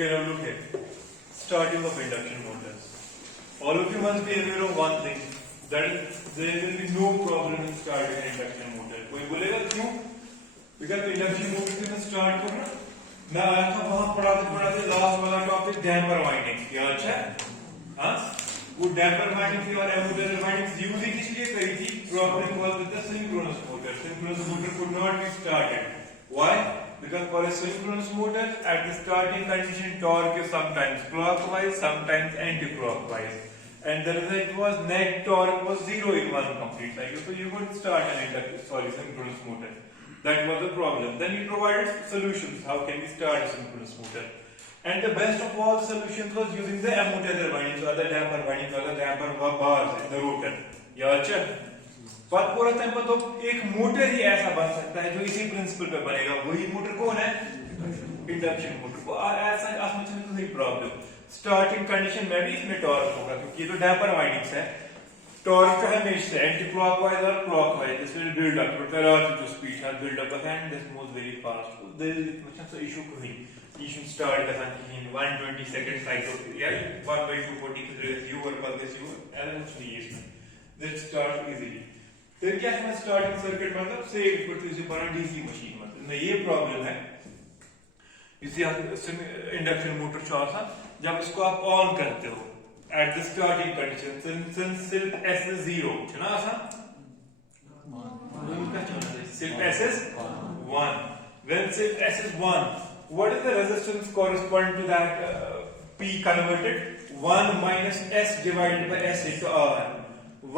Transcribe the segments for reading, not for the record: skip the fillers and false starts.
Okay, now look here. Starting of induction motors. All of you must be aware of one thing, that is, there will be no problem in starting an induction motor. कोई बोलेगा क्यों? Because induction motor से मैं start कर रहा हूँ. मैं आया था वहाँ पढ़ाते लास्ट वाला टॉपिक डैम्पर वाइंडिंग. याद है? हाँ? वो डैम्पर वाइंडिंग और एमोटर वाइंडिंग यूज ही किस लिए करी थी? Problem was with the synchronous motor. Synchronous motor could not be started. Why? Because for a synchronous motor, at the starting condition, torque is sometimes clockwise, sometimes anti-clockwise, and the result was net torque was zero in one complete cycle. So you could start an synchronous motor. That was the problem. Then we provided solutions. How can we start a synchronous motor? And the best of all solutions was using the amortizer windings or the damper windings or the damper bars in the rotor. Yeah, पर पूरा time पर तो एक motor ही ऐसा बन सकता है जो इसी प्रिंसिपल पे बनेगा. वही मोटर कौन है? Induction motor. को ऐसा इसमें तो कोई प्रॉब्लम स्टार्टिंग कंडीशन में भी इसमें टॉर्क होगा क्योंकि ये तो डैम्पर वाइंडिंग्स है. टॉर्क का हमेशा एंटी क्लॉकवाइज और clockwise. This will build up to जो speed has build up and this moves very fast. There is much of issue कहीं you should start गसान कि 120 सेकंड साइकिल या 1/240 की यू और पर दिस यू एलिमेंट्स नहीं है इसमें. This start easily. तो क्या है स्टार्टिंग सर्किट मतलब से इसे बना डीसी मशीन मतलब में ये प्रॉब्लम है. इसी इंडक्शन मोटर शॉर्ट था जब इसको आप ऑन करते हो at the starting condition since सिर्फ एस इज 0 है ना. ऐसा सिर्फ एस इज 1. व्हेन सिर्फ S is 1 what is the resistance correspond to that P converted 1 minus S divided by S into R.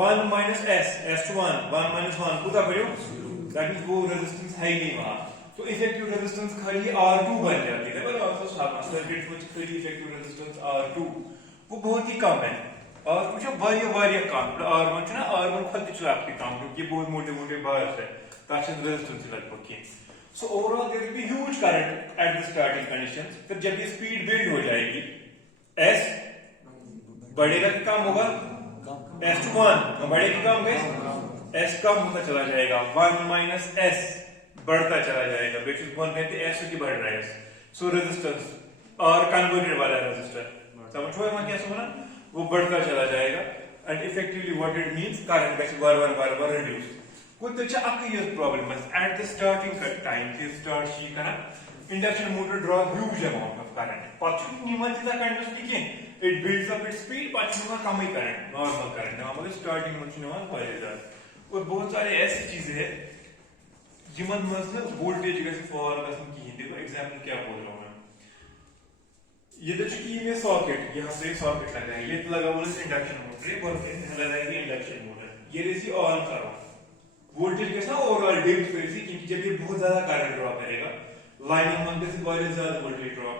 1 minus S, S to 1, 1 minus 1, कुछ बढ़ियो? That means वो resistance है ही नहीं वहाँ. तो effective resistance खाली R2 बन जाती है. पर also सर्किट में खाली effective resistance R2 वो बहुत ही कम है. और कुछ वारिया कम. R1 है ना R1 खुद ही आपकी कम क्योंकि बहुत मोटे बार है. ताकि resistance लगभग की. So overall there will be huge current at the starting conditions. फिर जब ये speed build हो जाएगी, S बढ़ेगा कि कम होगा? S to 1 बढ़े कि कम गए? S कम होता चला जाएगा. 1 minus S बढ़ता चला जाएगा. which is 1 कहते S की बढ़ रहा है. So resistance और converted वाला resistor समझो मैं क्या समझा? वो बढ़ता चला जाएगा. And effectively what it means current कैसे बार reduce. कुछ अच्छा आपकी ये प्रॉब्लम है. At the starting time के start शी का ना induction motor draw huge amount of current. पच्चीस निम्न चीज़ continuously किए. It builds up its speed, पच्चीस का कम ही current, normal current. Normal starting में चुनाव वाले ज़्यादा. और बहुत सारे ऐसी चीजें हैं जिमन मतलब वोल्टेज कैसे फॉर कसम की हिंदी को एग्जांपल क्या बोल रहा हूँ मैं. ये तो चूंकि ये सॉकेट यहाँ से सॉकेट लगा है. ये लगा हुआ है इंडक्शन मोटर. ये बोलते लगाएंगे इंडक्शन मोटर. ये रेसी ऑन करो. वोल्टेज कैसा ओवरऑल डिप करेगी क्योंकि जब ये बहुत ज्यादा करंट ड्रॉ करेगा लाइनिंग में से बहुत ज्यादा वोल्टेज ड्रॉप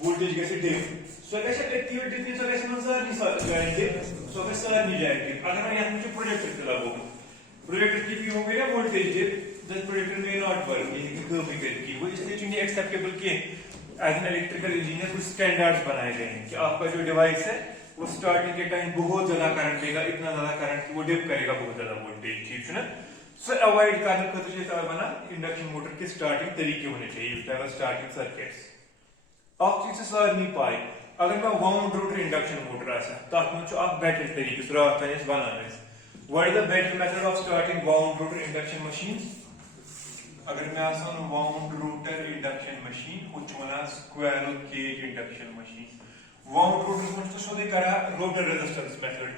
वोल्टेज कैसे डिप सो कैसे एक्टिविटी की सो कैसे मसला नहीं जाएंगे. सो कैसे नहीं जाएंगे अगर मैं यहाँ मुझे प्रोजेक्टर चलाऊंगा. प्रोजेक्टर की भी होगी ना voltage dip. That projector may not work. ये कमी करेगी. वो इसलिए चुनिए एक्सेप्टेबल किए एज एन इलेक्ट्रिकल इंजीनियर कुछ स्टैंडर्ड्स बनाए गए हैं कि आपका जो डिवाइस है वो स्टार्टिंग के टाइम बहुत ज्यादा करंट देगा. इतना ज्यादा करंट वो डिप करेगा बहुत ज्यादा वोल्टेज. ठीक है ना. सो अवॉइड करने के लिए क्या बना इंडक्शन मोटर के स्टार्टिंग तरीके होने चाहिए. स्टार्टिंग सर्किट्स आप चीज से सर नहीं पाए. अगर मैं वाउंड रोटर इंडक्शन मोटर आसा तथ में आप बेटर तरीके से रात बनाने. What is the better method of starting wound rotor induction machine. अगर मैं आसान वाउंड रोटर इंडक्शन मशीन कुछ वना squirrel cage induction machine. Wound rotor में तो सोदे करा rotor resistance method.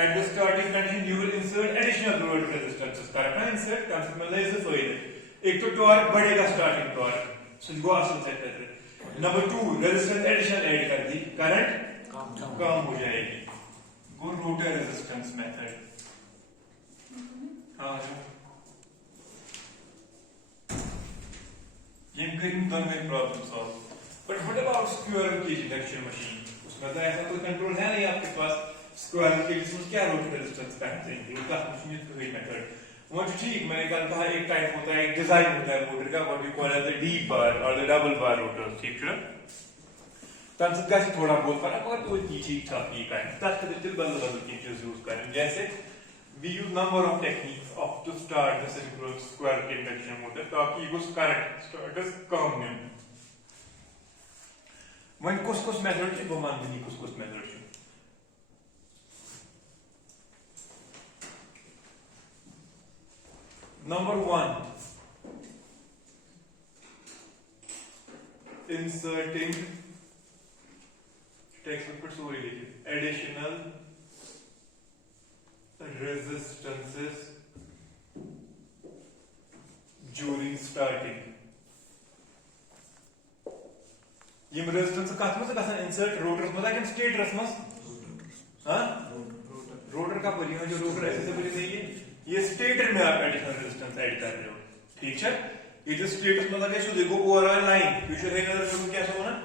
At the starting condition you will insert additional rotor resistances. करना insert कंसेप्ट में लेज़र फायदे. एक तो टॉर्क बढ़ेगा स्टार्टिंग टॉर्क. सो वो आसान सेट करते हैं. नंबर 2 रेजिस्टेंस एडिशन ऐड कर दी करंट कम हो जाएगी. Go rotor resistance method. हाँ ये कहीं दम में problem solve. But what about squirrel cage induction machine. उसमें तो ऐसा कोई कंट्रोल है नहीं आपके पास. स्क्वायरल केज में क्या रोटर रेजिस्टेंस कहते हैं. उनका मशीन तो वही मेथड वो ठीक मैंने कहा एक टाइप होता है एक डिजाइन होता है मोटर का what we call as the deep bar और द डबल बार रोटर. ठीक है तब से कैसे थोड़ा बहुत फर्क और तो ठीक ठाक ही का है. तब से दिल बदल चीजें यूज करें. जैसे we use number of techniques of to start the synchronous square induction motor ताकि वो करंट स्टार्टर्स कम में. When kus method is one mini kus method. Number 1, inserting additional resistances during starting. ये रेजिस्टेंस कहाँ में से insert rotors में लेकिन स्टेटर्स में हाँ रोटर का बोलिए जो रोटर ऐसे से बोलिए नहीं है ये स्टेटर में आप एडिशनल रेजिस्टेंस ऐड कर रहे हो ठीक है ये जो स्टेटस में लगे सो देखो ओवरऑल लाइन फ्यूचर है नजर करूं क्या होना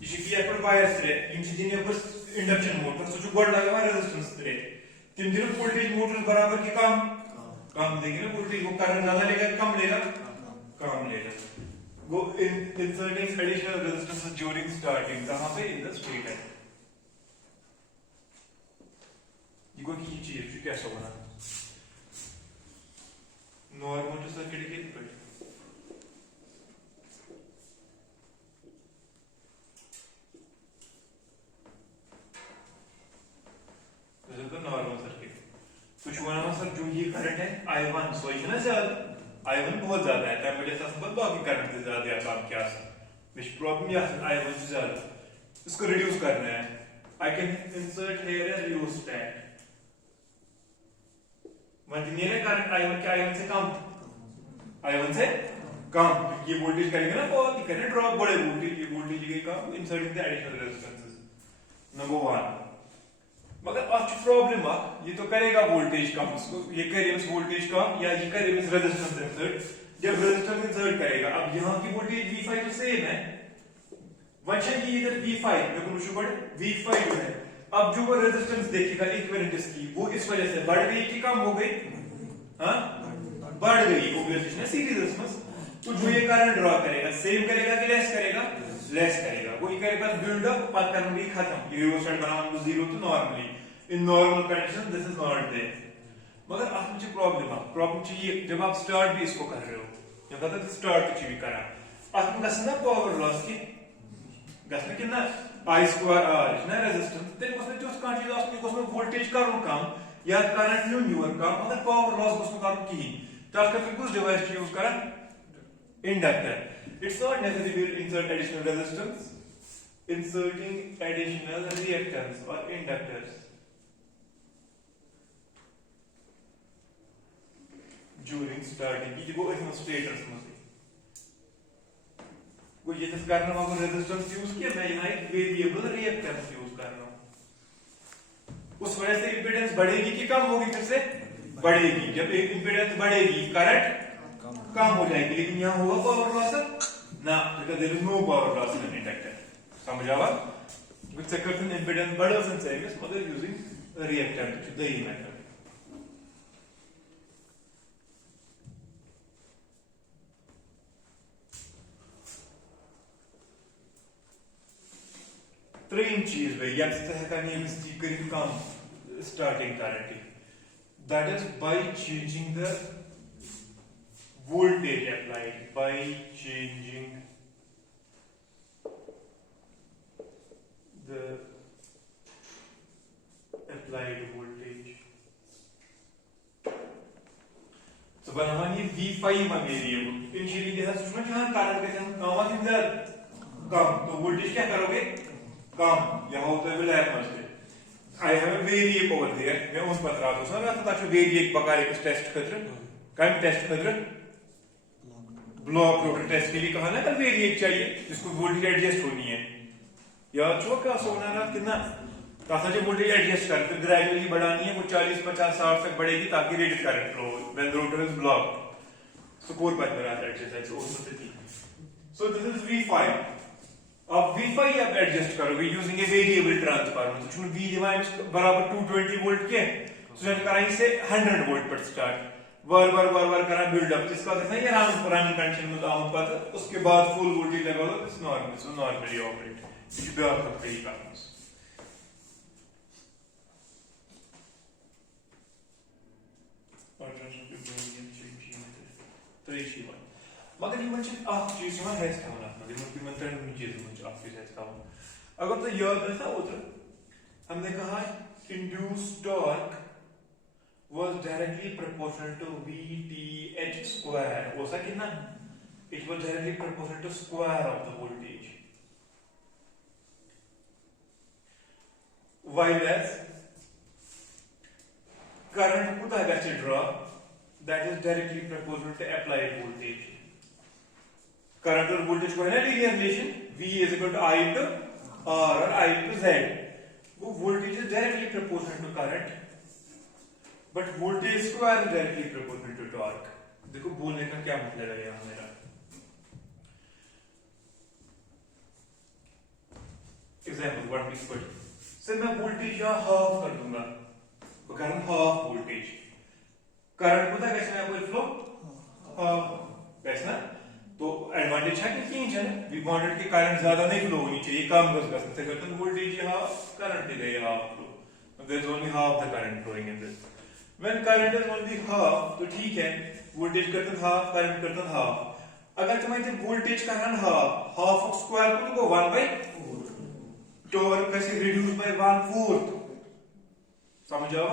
ये की या पर वायर से इन चीजें ने बस इंडक्शन मोटर सो जो गोड लगा हुआ रेजिस्टेंस से तीन दिन वोल्टेज मोटर बराबर की कम देगी ना वोल्टेज वो करंट ज्यादा लेगा कम लेगा go inserting additional resistance during starting कहां पे in the stator ये कोई की चीज है कैसे होना नॉर्मल टू सर्किट के ऊपर this is the normal circuit कुछ होना सर जो ये करंट है I1 सो ये ना सर I1 बहुत ज्यादा है तब वजह से सब बाकी करंट से ज्यादा है काम क्या है विच प्रॉब्लम या I1 से ज्यादा इसको रिड्यूस करना है I can insert here a rheostat मंजिनियर करंट I1 के I1 से कम ये वोल्टेज करेंगे ना बहुत ही करंट ड्रॉप बड़े वोल्टेज के कम inserting the additional resistances number 1 मगर आज प्रॉब्लम आ ये तो करेगा वोल्टेज कम इसको ये करेगा वोल्टेज कम या ये करेगा रेजिस्टेंस इंसर्ट जब रेजिस्टेंस इंसर्ट करेगा अब यहां की वोल्टेज V5 तो सेम है वंशा की इधर V5 देखो मुझे बड़े V5 जो है अब जो वो रेजिस्टेंस देखेगा इक्विवेलेंट इसकी वो इस वजह से बढ़ गई कि कम हो गई हां बढ़ गई ऑब्वियसली ना सीरीज में तो जो ये करंट ड्रॉ करेगा सेम करेगा कि लेस करेगा वो ये करेगा बिल्ड अप पर करंट भी खत्म ये रिवर्सल बनाना 0 तो normally in normal condition this is not there मगर आप मुझे प्रॉब्लम चाहिए जब आप स्टार्ट भी इसको कर रहे हो जब आप स्टार्ट कुछ भी करा आप गसना पावर लॉस की गसना कितना I square R ना रेजिस्टेंस देन उसमें जो उसका चीज आपके उसमें वोल्टेज करूं कम या करंट न्यूअर कम मगर पावर लॉस उसमें करूं की तो आपका कुछ डिवाइस यूज करा inductor it's not necessary to insert additional resistance inserting additional reactance or inductors during starting ये वो इसमें स्टेटर्स में से वो ये जिस कारण हम रेजिस्टेंस यूज किया मैं यहाँ एक वेरिएबल रिएक्टेंस यूज कर रहा हूँ उस वजह से इंपीडेंस बढ़ेगी कि कम होगी फिर से बढ़ेगी जब एक इंपीडेंस बढ़ेगी करंट कम हो जाएगी लेकिन यहाँ होगा पावर लॉस ना because there is no power loss in an inductor समझ आवा with second impedance बढ़ा सन से is mother using a reactant which is the E method तीन चीज भाई या से है नहीं इसकी करीब कम starting current that is by changing the voltage applied by changing the applied voltage so बनाना ये V5 में वेरिएबल इनिशियली जैसा सुना जहां करंट के हम आवाज इधर कम तो वोल्टेज क्या करोगे कम यहां होता है लैप में से I have a variable over there मैं उस पत्र आता हूं ना तो variable पकारे के टेस्ट खतर कम टेस्ट खतर ब्लॉक रोटर टेस्ट के लिए कहा ना कल वेरिएट चाहिए जिसको वोल्टेज एडजस्ट होनी है या चौका सोना ना कितना ताकि जो वोल्टेज एडजस्ट कर फिर ग्रेजुअली बढ़ानी है वो 40 50 60 तक बढ़ेगी ताकि rated current flow when rotor is blocked so core पर मेरा exercise also so this is V5 अब V5 आप एडजस्ट करोगे यूजिंग ए वेरिएबल ट्रांसफार्मर तो चूंकि V डिवाइस बराबर 220 वोल्ट के तो हम कराएंगे से 100 वोल्ट पर स्टार्ट बार करा बिल्ड अप जिसका कहते हैं ये रनिंग कंडीशन में आउट पाता उसके बाद फुल वोल्टेज लगा लो it's normal so normally operate it be out of free counts और ट्रांसफर के बोलिए चेंज 3 1 मगर ये चीज हेस थवन त्रेन चीजों चीज हेस थवन अगर तो याद है ना उधर हमने कहा induce torque was directly proportional to VTH square हो सके ना it was directly proportional to square of the voltage while as current कुता गच्छे draw that is directly proportional to applied voltage current और voltage को है ना linear relation V is equal to I into R और I into Z वो voltage is directly proportional to current but voltage square is directly proportional to torque देखो बोलने का क्या मतलब है यहाँ मेरा example what we put से मैं voltage यहाँ half कर दूंगा कारण half voltage करंट को था कैसे मैं कोई फ्लो कैसे ना तो एडवांटेज है कि चेंज है ना वी वांटेड कि करंट ज्यादा नहीं फ्लो होनी चाहिए कम कर सकते हैं तो वोल्टेज यहाँ करंट दे गया half flow there is only half the current flowing in this when current is only half तो ठीक है वोल्टेज करता हाफ करंट करता हाफ अगर तुम्हारे वोल्टेज का रन हाफ ऑफ स्क्वायर को 1/4 टॉर्क कैसे रिड्यूस बाय 1/4 समझ आओ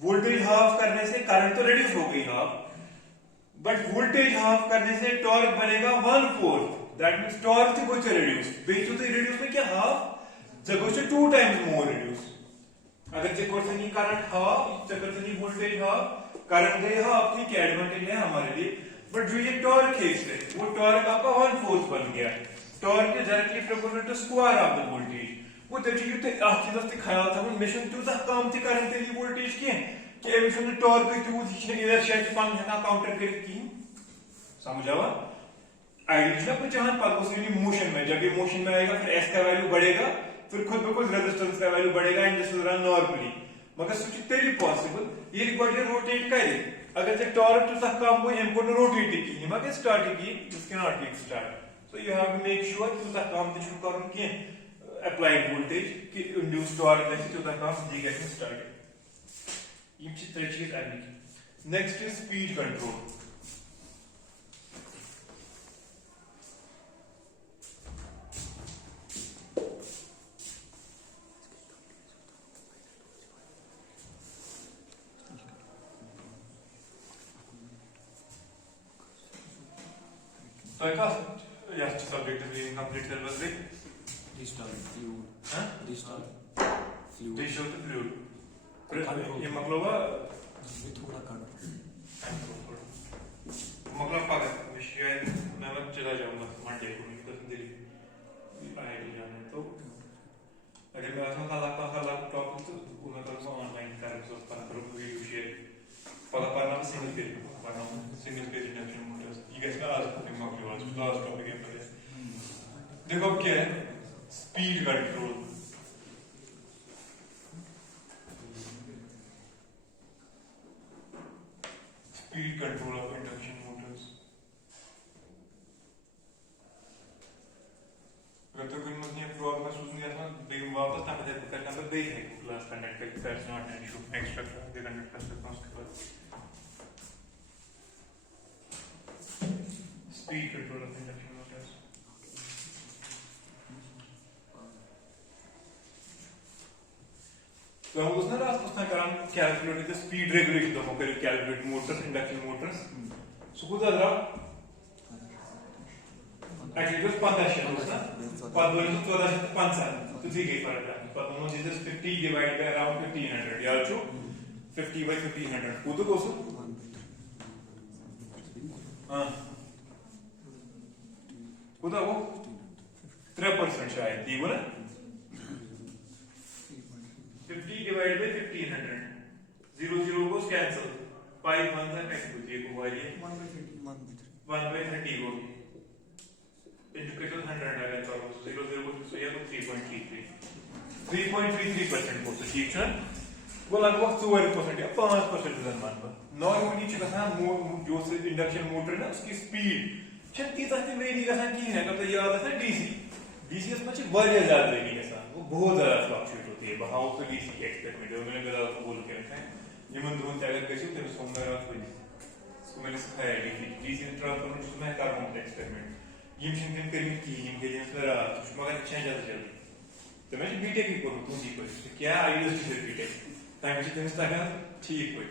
वोल्टेज हाफ करने से करंट तो रिड्यूस हो गई हाफ बट वोल्टेज हाफ करने से टॉर्क बनेगा 1/4 that means torque to go to reduce बेचो तो रिड्यूस में क्या हाफ जगह से 2 times more रिड्यूस अगर चेक कर सनी करंट हाफ चेक कर सनी वोल्टेज हाफ करंट गए हाफ ठीक है एडवांटेज है हमारे लिए बट जो ये टॉर्क है इससे वो टॉर्क आपका 1/4 बन गया torque is directly proportional to square of the voltage वो तेजी युते चीज ख्याल था मिशन तूता काम थी करंट तेजी वोल्टेज के एमिशन टॉर्क तूत हिचने इनर्शिया के पान हना काउंटर कर की समझ आवा आइडिया कुछ जहां पॉसिबली मोशन में जब ये मोशन में आएगा फिर s का वैल्यू बढ़ेगा फिर खुद ब खुद रेजिस्टेंस का वैल्यू बढ़ेगा and this will run normally मगर सुच तेरी पॉसिबल ये रिकॉर्ड रोटेट करे अगर से टॉर्क तूता काम को एम को रोटेट की मगर स्टार्ट की this can not be start so you have to make sure तूता काम ते शुरू करन के applied voltage कि induced torque में से चौथा काम दी गई स्टार्ट ये चित्र चीज आगे नेक्स्ट इज स्पीड कंट्रोल तो एक या सब्जेक्ट है कंप्लीट सिलेबस रे Restart fluid. Huh? Restart fluid. Restart the fluid. ये मगलोवा ये थोड़ा कट मगलोवा पागल विषय मैं चला जाऊंगा मंडे को नहीं तो दिल्ली आएगी जाने तो अगर मैं आसमान काला टॉप तो उन्हें करूँगा ऑनलाइन कर सो पर करूँ वीडियो शेयर पढ़ना सिंगल पेज इंडक्शन मोटर्स ये कैसे आज मगलोवा लास्ट टॉपिक है देखो अब क्या है speed control speed control of induction motors अगर तो कोई मतलब प्रॉब्लम महसूस नहीं आता लेकिन वापस ना मुझे करना पर बेस है क्लास कंडक्ट करके that's not an issue extra class they conduct कर सकता हूं उसके बाद speed control of induction Motors तो हम उसने रास्ता कराम कैलकुलेट द स्पीड रेगुलेशन तो हम कैलकुलेट मोटर्स इंडक्शन मोटर्स सुकुदा दरा एक्चुअली just 15 ना 15 तो 14 तो ठीक है फर्क है पर हम जिस 50 डिवाइड बाय अराउंड 1500 यार जो 50 by 1500 वो तो कोसो हां वो 3% शायद ठीक है ना 50 divided by 1500 0 goes cancel 5 1 है नेक्स्ट होती है को वाली 1 by 30 हो इंडिकेटर 100 आ गया तो 0 goes तो ये तो 3.33% को तो ठीक है वो लगभग 4% या 5% जन मान लो नॉर्मली चला जो से इंडक्शन मोटर ना उसकी स्पीड छत्ती तक वेरी गसान की है तो याद है डीसी में से बहुत ज्यादा वेरी गसान वो बहुत ज्यादा फ्लक्चुएट होती है हाउ तो डीसी एक्सपेरिमेंट है मैंने गलत बोल के रखा है ये मन दोन अगर कैसे तेरे सोमवार रात को इसको मैंने सिखाया डीसी ट्रांसफॉर्मर जिसमें कर रहा हूं एक्सपेरिमेंट यम छिन तम करमित की यम के दिन रात तो मगर चेंज जल्दी तो मैं बीटेक ही करूं तुम जी को क्या आइडियाज की बीटेक ताकि तमिस तगन ठीक हो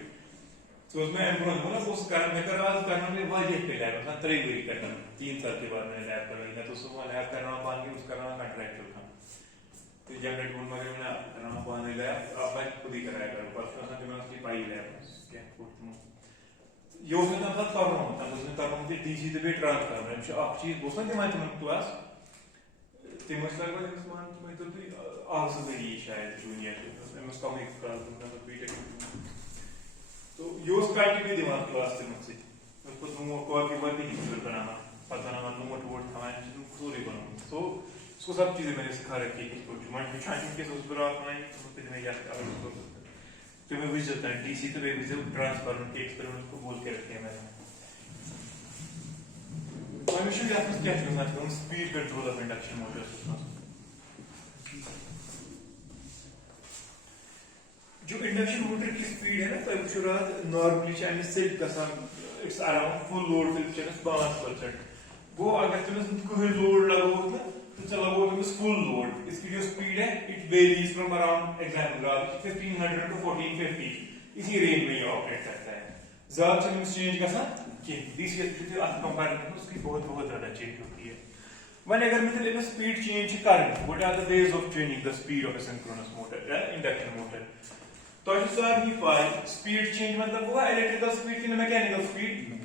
तो उसमें एम्ब्रोन बोला उस कारण में करवा करना में वाजिब पे लैब था 3 वीक करना 3 साल के बाद मैंने लैब कर लिया तो सुबह लैब करना पान के उसका नाम कॉन्ट्रैक्चुअल था तो जनरेट बोल मगर मैंने करना पान लैब अब मैं खुद ही कराया करूं परसों से मैं उसकी पाई लैब क्या करता यो से ना पता कर रहा हूं तब उसने कर रहा हूं कि डीसी से भी ट्रांसफर मैं एक चीज बोलना कि मैं तुम्हें क्लास ते मसला को मान तुम्हें तो आगे से शायद जूनियर मैं उसका एक क्लास दूंगा तो बीटेक तो यूज करके भी दिमाग क्लास से मुझसे उसको तुम को की बात ही शुरू करना पता ना नोट वोट हमारे तुम पूरी बनाओ तो उसको सब चीजें मैंने सिखा रखी है इसको जो मैं चाहती के उस पर आप नहीं तो फिर मैं याद कर उसको तो मैं विजिट है डीसी तो वे विजिट ट्रांसफर के एक्सपेरिमेंट को बोल के रखे हैं मैंने तो मैं शुरू आपको क्या करना चाहता हूं speed control of induction Motors जो इंडक्शन मोटर की स्पीड है ना तो शुरुआत नॉर्मली चाहे सिर्फ गसान इट्स अराउंड फुल लोड पे चले 5% वो अगर तुम कोई लोड लगाओ ना तो चला वो तुम फुल लोड इसकी जो स्पीड है it varies from around example 1500 to 1450 इसी रेंज में ये ऑपरेट करता है ज्यादा से चेंज गसान कि दिस इज द कंपैरिजन उसकी बहुत बहुत ज्यादा चेंज होती है when अगर मैं लेना स्पीड चेंज करनी what are the ways of changing the speed of a synchronous motor induction motor तो जो सर ही पाई स्पीड चेंज मतलब हुआ इलेक्ट्रिकल स्पीड की मैकेनिकल स्पीड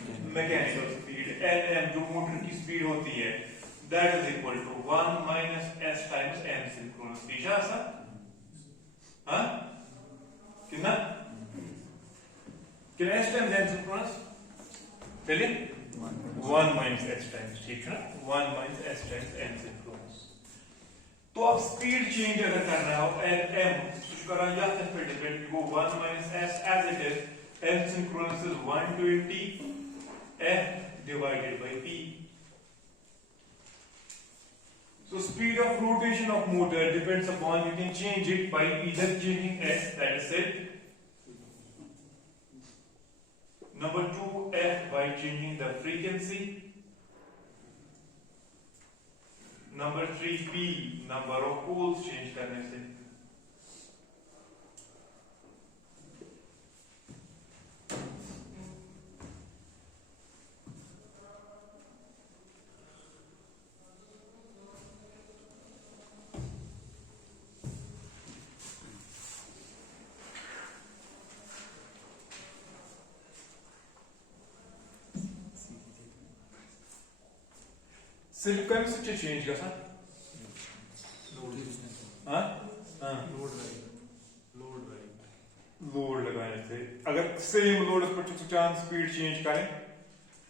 Lm जो मोटर की स्पीड होती है that is equal to 1 minus s times m synchronous ठीक है ऐसा हां कितना s टाइम्स m सिंक्रोनस पहले 1 माइनस s टाइम्स ठीक है 1 minus s times m synchronous तो अब स्पीड चेंज अगर करना हो m करा या फिर different go 1 minus s as it is m synchronous is 120 f divided by p so speed of rotation of motor depends upon you can change it by either changing s that is it number 2 f by changing the frequency number 3 p number of poles change करने से सिर्फ कम से change कर सकते load resistance हां हां load लगाने से अगर सेम लोड पर तो चांस स्पीड चेंज करें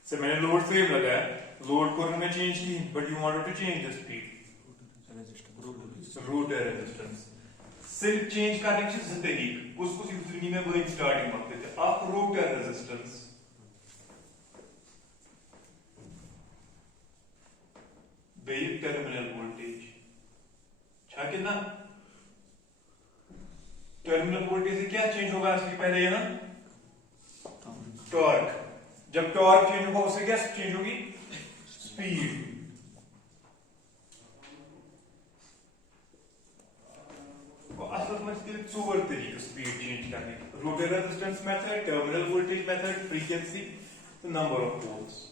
से मैंने लोड सेम लगाया लोड को मैंने चेंज की but you wanted to change the speed rotor resistance सिर्फ चेंज करने की जिंदगी उसको जिंदगी में वही स्टार्टिंग वक्त थे आप rotor resistance base terminal voltage क्या कितना टर्मिनल वोल्टेज से क्या चेंज होगा इसके पहले यहां टॉर्क जब टॉर्क चेंज होगा उससे क्या चेंज होगी स्पीड असल में इसके चोर तरीके स्पीड चेंज करने rotor resistance method terminal voltage method frequency number of poles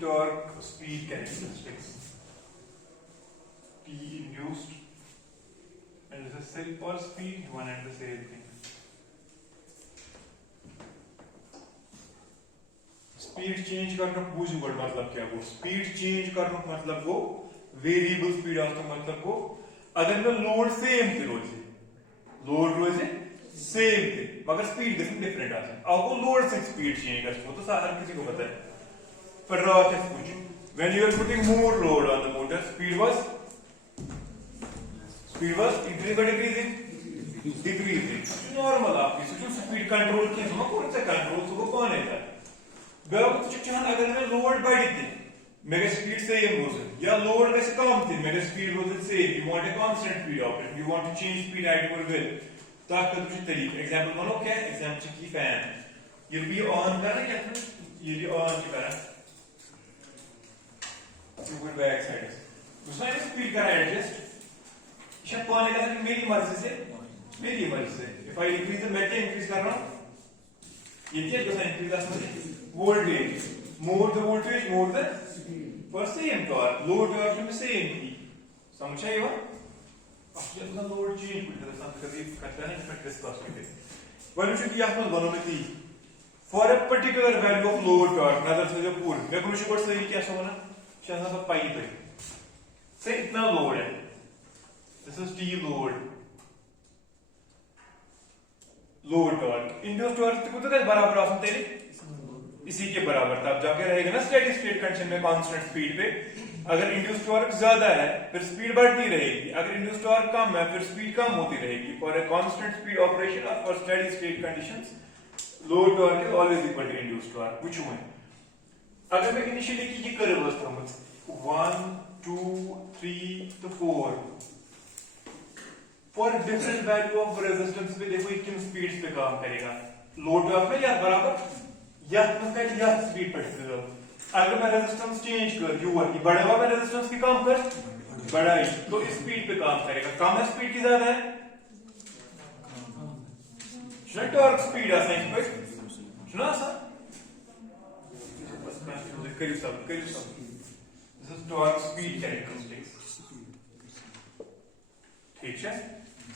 torque speed characteristics P induced and this is cell per speed one and the same thing speed change करना पूछो बड़ मतलब क्या वो स्पीड चेंज करना मतलब वो वेरिएबल स्पीड आता मतलब वो अगर मैं लोड सेम थी रोज लोड रोज सेम थे मगर स्पीड गई डिफरेंट आपको लोड से स्पीड चेंज कर तो हर किसी को पता है पर when you are putting more load on the motor speed was increasing or decreasing normal आपकी जो स्पीड कंट्रोल की है कौन सा कंट्रोल तो कौन है बेचान अगर मैं लोड बढ़ी थी मेगा स्पीड सेम रोज या लोड गैस कम थी मेगा स्पीड रोज same you want a constant speed operator you want to change speed at your will तो आपका कुछ तरीका एग्जांपल मानो क्या एग्जांपल की फैन ये भी ऑन कर रहा है ये भी ऑन की तरह you will back side दूसरा है स्पीड का एडजस्ट इसे पाने का है मेरी मर्जी से if I increase the मैं क्या इंक्रीज कर रहा हूं ये क्या जो इंक्रीज करना voltage more the voltage more the for same torque load torque में same थी समझा ये बात अब ये अपना लोड चेंज कर देता है कभी करता है इसमें डिस्कस करते वैल्यू जो किया आपने दोनों में थी for a particular value of load torque नजर से जो पूर्ण मैं कुछ कोड सही क्या होना शायद आप पाई पे से इतना लोड है this is T load torque induced torque तो कितना बराबर आ सकते हैं इसी के बराबर था अब जाके रहेगा ना स्टेडी स्टेट कंडीशन में कांस्टेंट स्पीड पे अगर इंड्यूस्ड टॉर्क ज्यादा है फिर स्पीड बढ़ती रहेगी अगर इंड्यूस्ड टॉर्क कम है फिर स्पीड कम होती रहेगी for a constant speed operation और for steady state conditions load torque is always equal to induced torque which one अगर मैं इनिशियली की ये कर्व था मुझ 1 2 3 to 4 for different value of resistance पे देखो ये किन स्पीड्स पे काम करेगा लोड टॉर्क में या बराबर या स्पीड पर अगर मैं रेजिस्टेंस चेंज कर यूआर की बड़ा हुआ मैं रेजिस्टेंस की कम कर बढ़ाई तो इस स्पीड पे काम करेगा कम है स्पीड की ज्यादा है टॉर्क स्पीड आसा इस पे सुना सा करियो सब this is torque speed characteristics ठीक है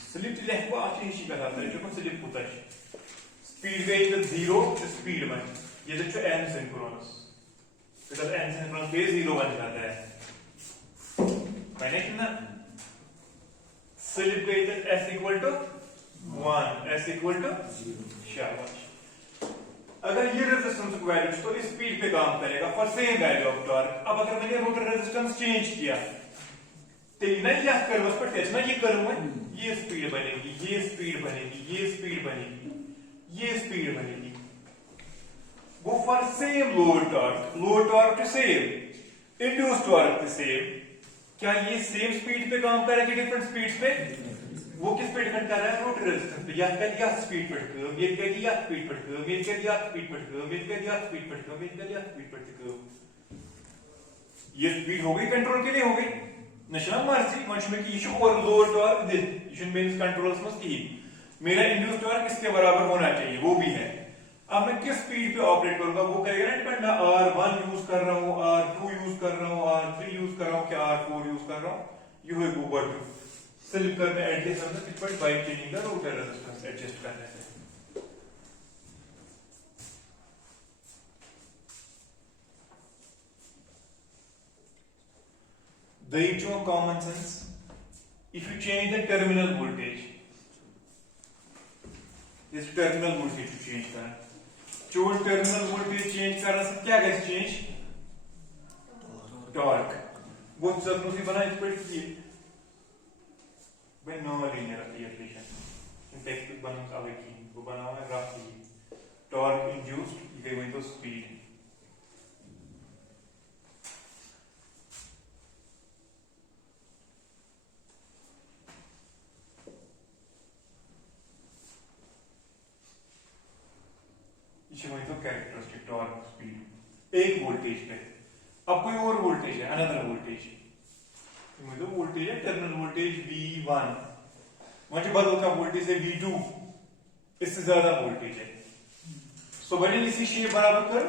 स्लिप लेखवा आची ही करा था जो स्लिप होता है स्पीड गई तो 0 स्पीड बन ये देखो n synchronous because n synchronous पे 0 बन जाता है मैंने कितना स्लिप गई तो s equal to 1 s equal to 0 शाबाश अगर ये रेजिस्टेंस वैल्यू तो इस स्पीड पे काम करेगा for same value of torque अब अगर मैंने रोटर रेजिस्टेंस चेंज किया तो ना ये कर्व पर टच ना ये कर्व में ये स्पीड बनेगी ये स्पीड बनेगी ये स्पीड बनेगी ये स्पीड बनेगी वो for same load torque to same induced torque to same क्या ये सेम स्पीड पे काम करेगा डिफरेंट स्पीड्स पे वो किस पे डिपेंड कर रहा है रोटर रेजिस्टेंस पे या क्या स्पीड पर कर्व ये क्या स्पीड पर कर्व ये क्या स्पीड पर कर्व ये क्या स्पीड पर कर्व ये क्या स्पीड पर कर्व ये स्पीड हो गई कंट्रोल के लिए हो गई नशा मर्जी मंच में की इशू और load torque they issue means controls must की मेरा इंड्यूस्ड टॉर्क इसके बराबर होना चाहिए वो भी है अब मैं किस स्पीड पे ऑपरेट करूंगा वो कहेगा ना डिपेंड मैं R1 यूज कर रहा हूं R2 यूज कर रहा हूं R3 यूज कर रहा हूं क्या R4 यूज कर रहा हूं you have go to slip करने एडजस्ट करना depend by changing the rotor resistance adjust करने से the issue of common sense if you change the terminal voltage this terminal voltage change करना जो टर्मिनल वोल्टेज चेंज करना से क्या gas change torque वो सब उसी बना इस पर की by non-linear relation in text बना आवे की वो बना हुआ है ग्राफ की टॉर्क इंड्यूस्ड ये वही तो स्पीड वही तो कैरेक्टरिस्टिक टॉर्क स्पीड एक वोल्टेज पे अब कोई और वोल्टेज है अनदर वोल्टेज तो वोल्टेज है टर्मिनल वोल्टेज V1 वहां बदल का वोल्टेज है V2 इससे ज्यादा वोल्टेज है सो बने इसी शेप बराबर कर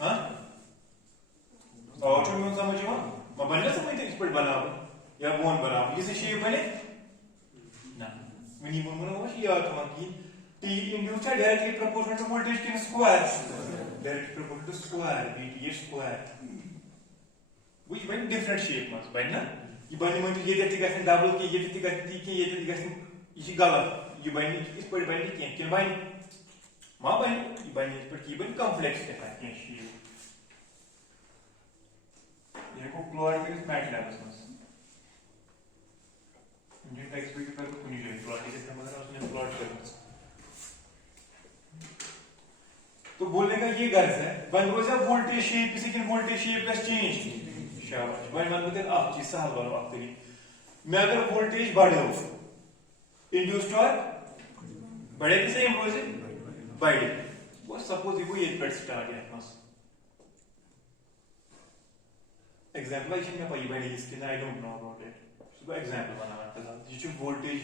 हाँ और जो मैं समझो मैं बनना समझते इस पर बनाओ या बोन बनाओ इसी शेप बने ना मिनिमम बना वो याद हुआ कि T induced है directly proportional to voltage in square. Directly proportional to square, VT square. We went different shape mas, right na? ये बनी मन ये डबल की ये ये गलत ये बनी इस पर बनी क्या बनी मा बनी ये बनी इस पर की बनी कॉम्प्लेक्स के साथ क्या चीज ये को प्लॉट कर मैटलैब में इंजन टेक्स्ट भी कर को नहीं चाहिए प्लॉट के साथ मतलब उसने प्लॉट कर तो बोलने का ये गर्ज है वन रोजा वोल्टेज शेप किसी की वोल्टेज शेप का चेंज शाबाश वन वन बदल आप चीज सहल वाला आप तरी मैं अगर वोल्टेज बढ़ो इंड्यूस टॉर्क बढ़े कि सेम रोजे बढ़े वो सपोज ये 8 पर स्टार्ट है बस एग्जांपल इसमें पाई बढ़े इसके I don't know about it so example बनाना था ये जो वोल्टेज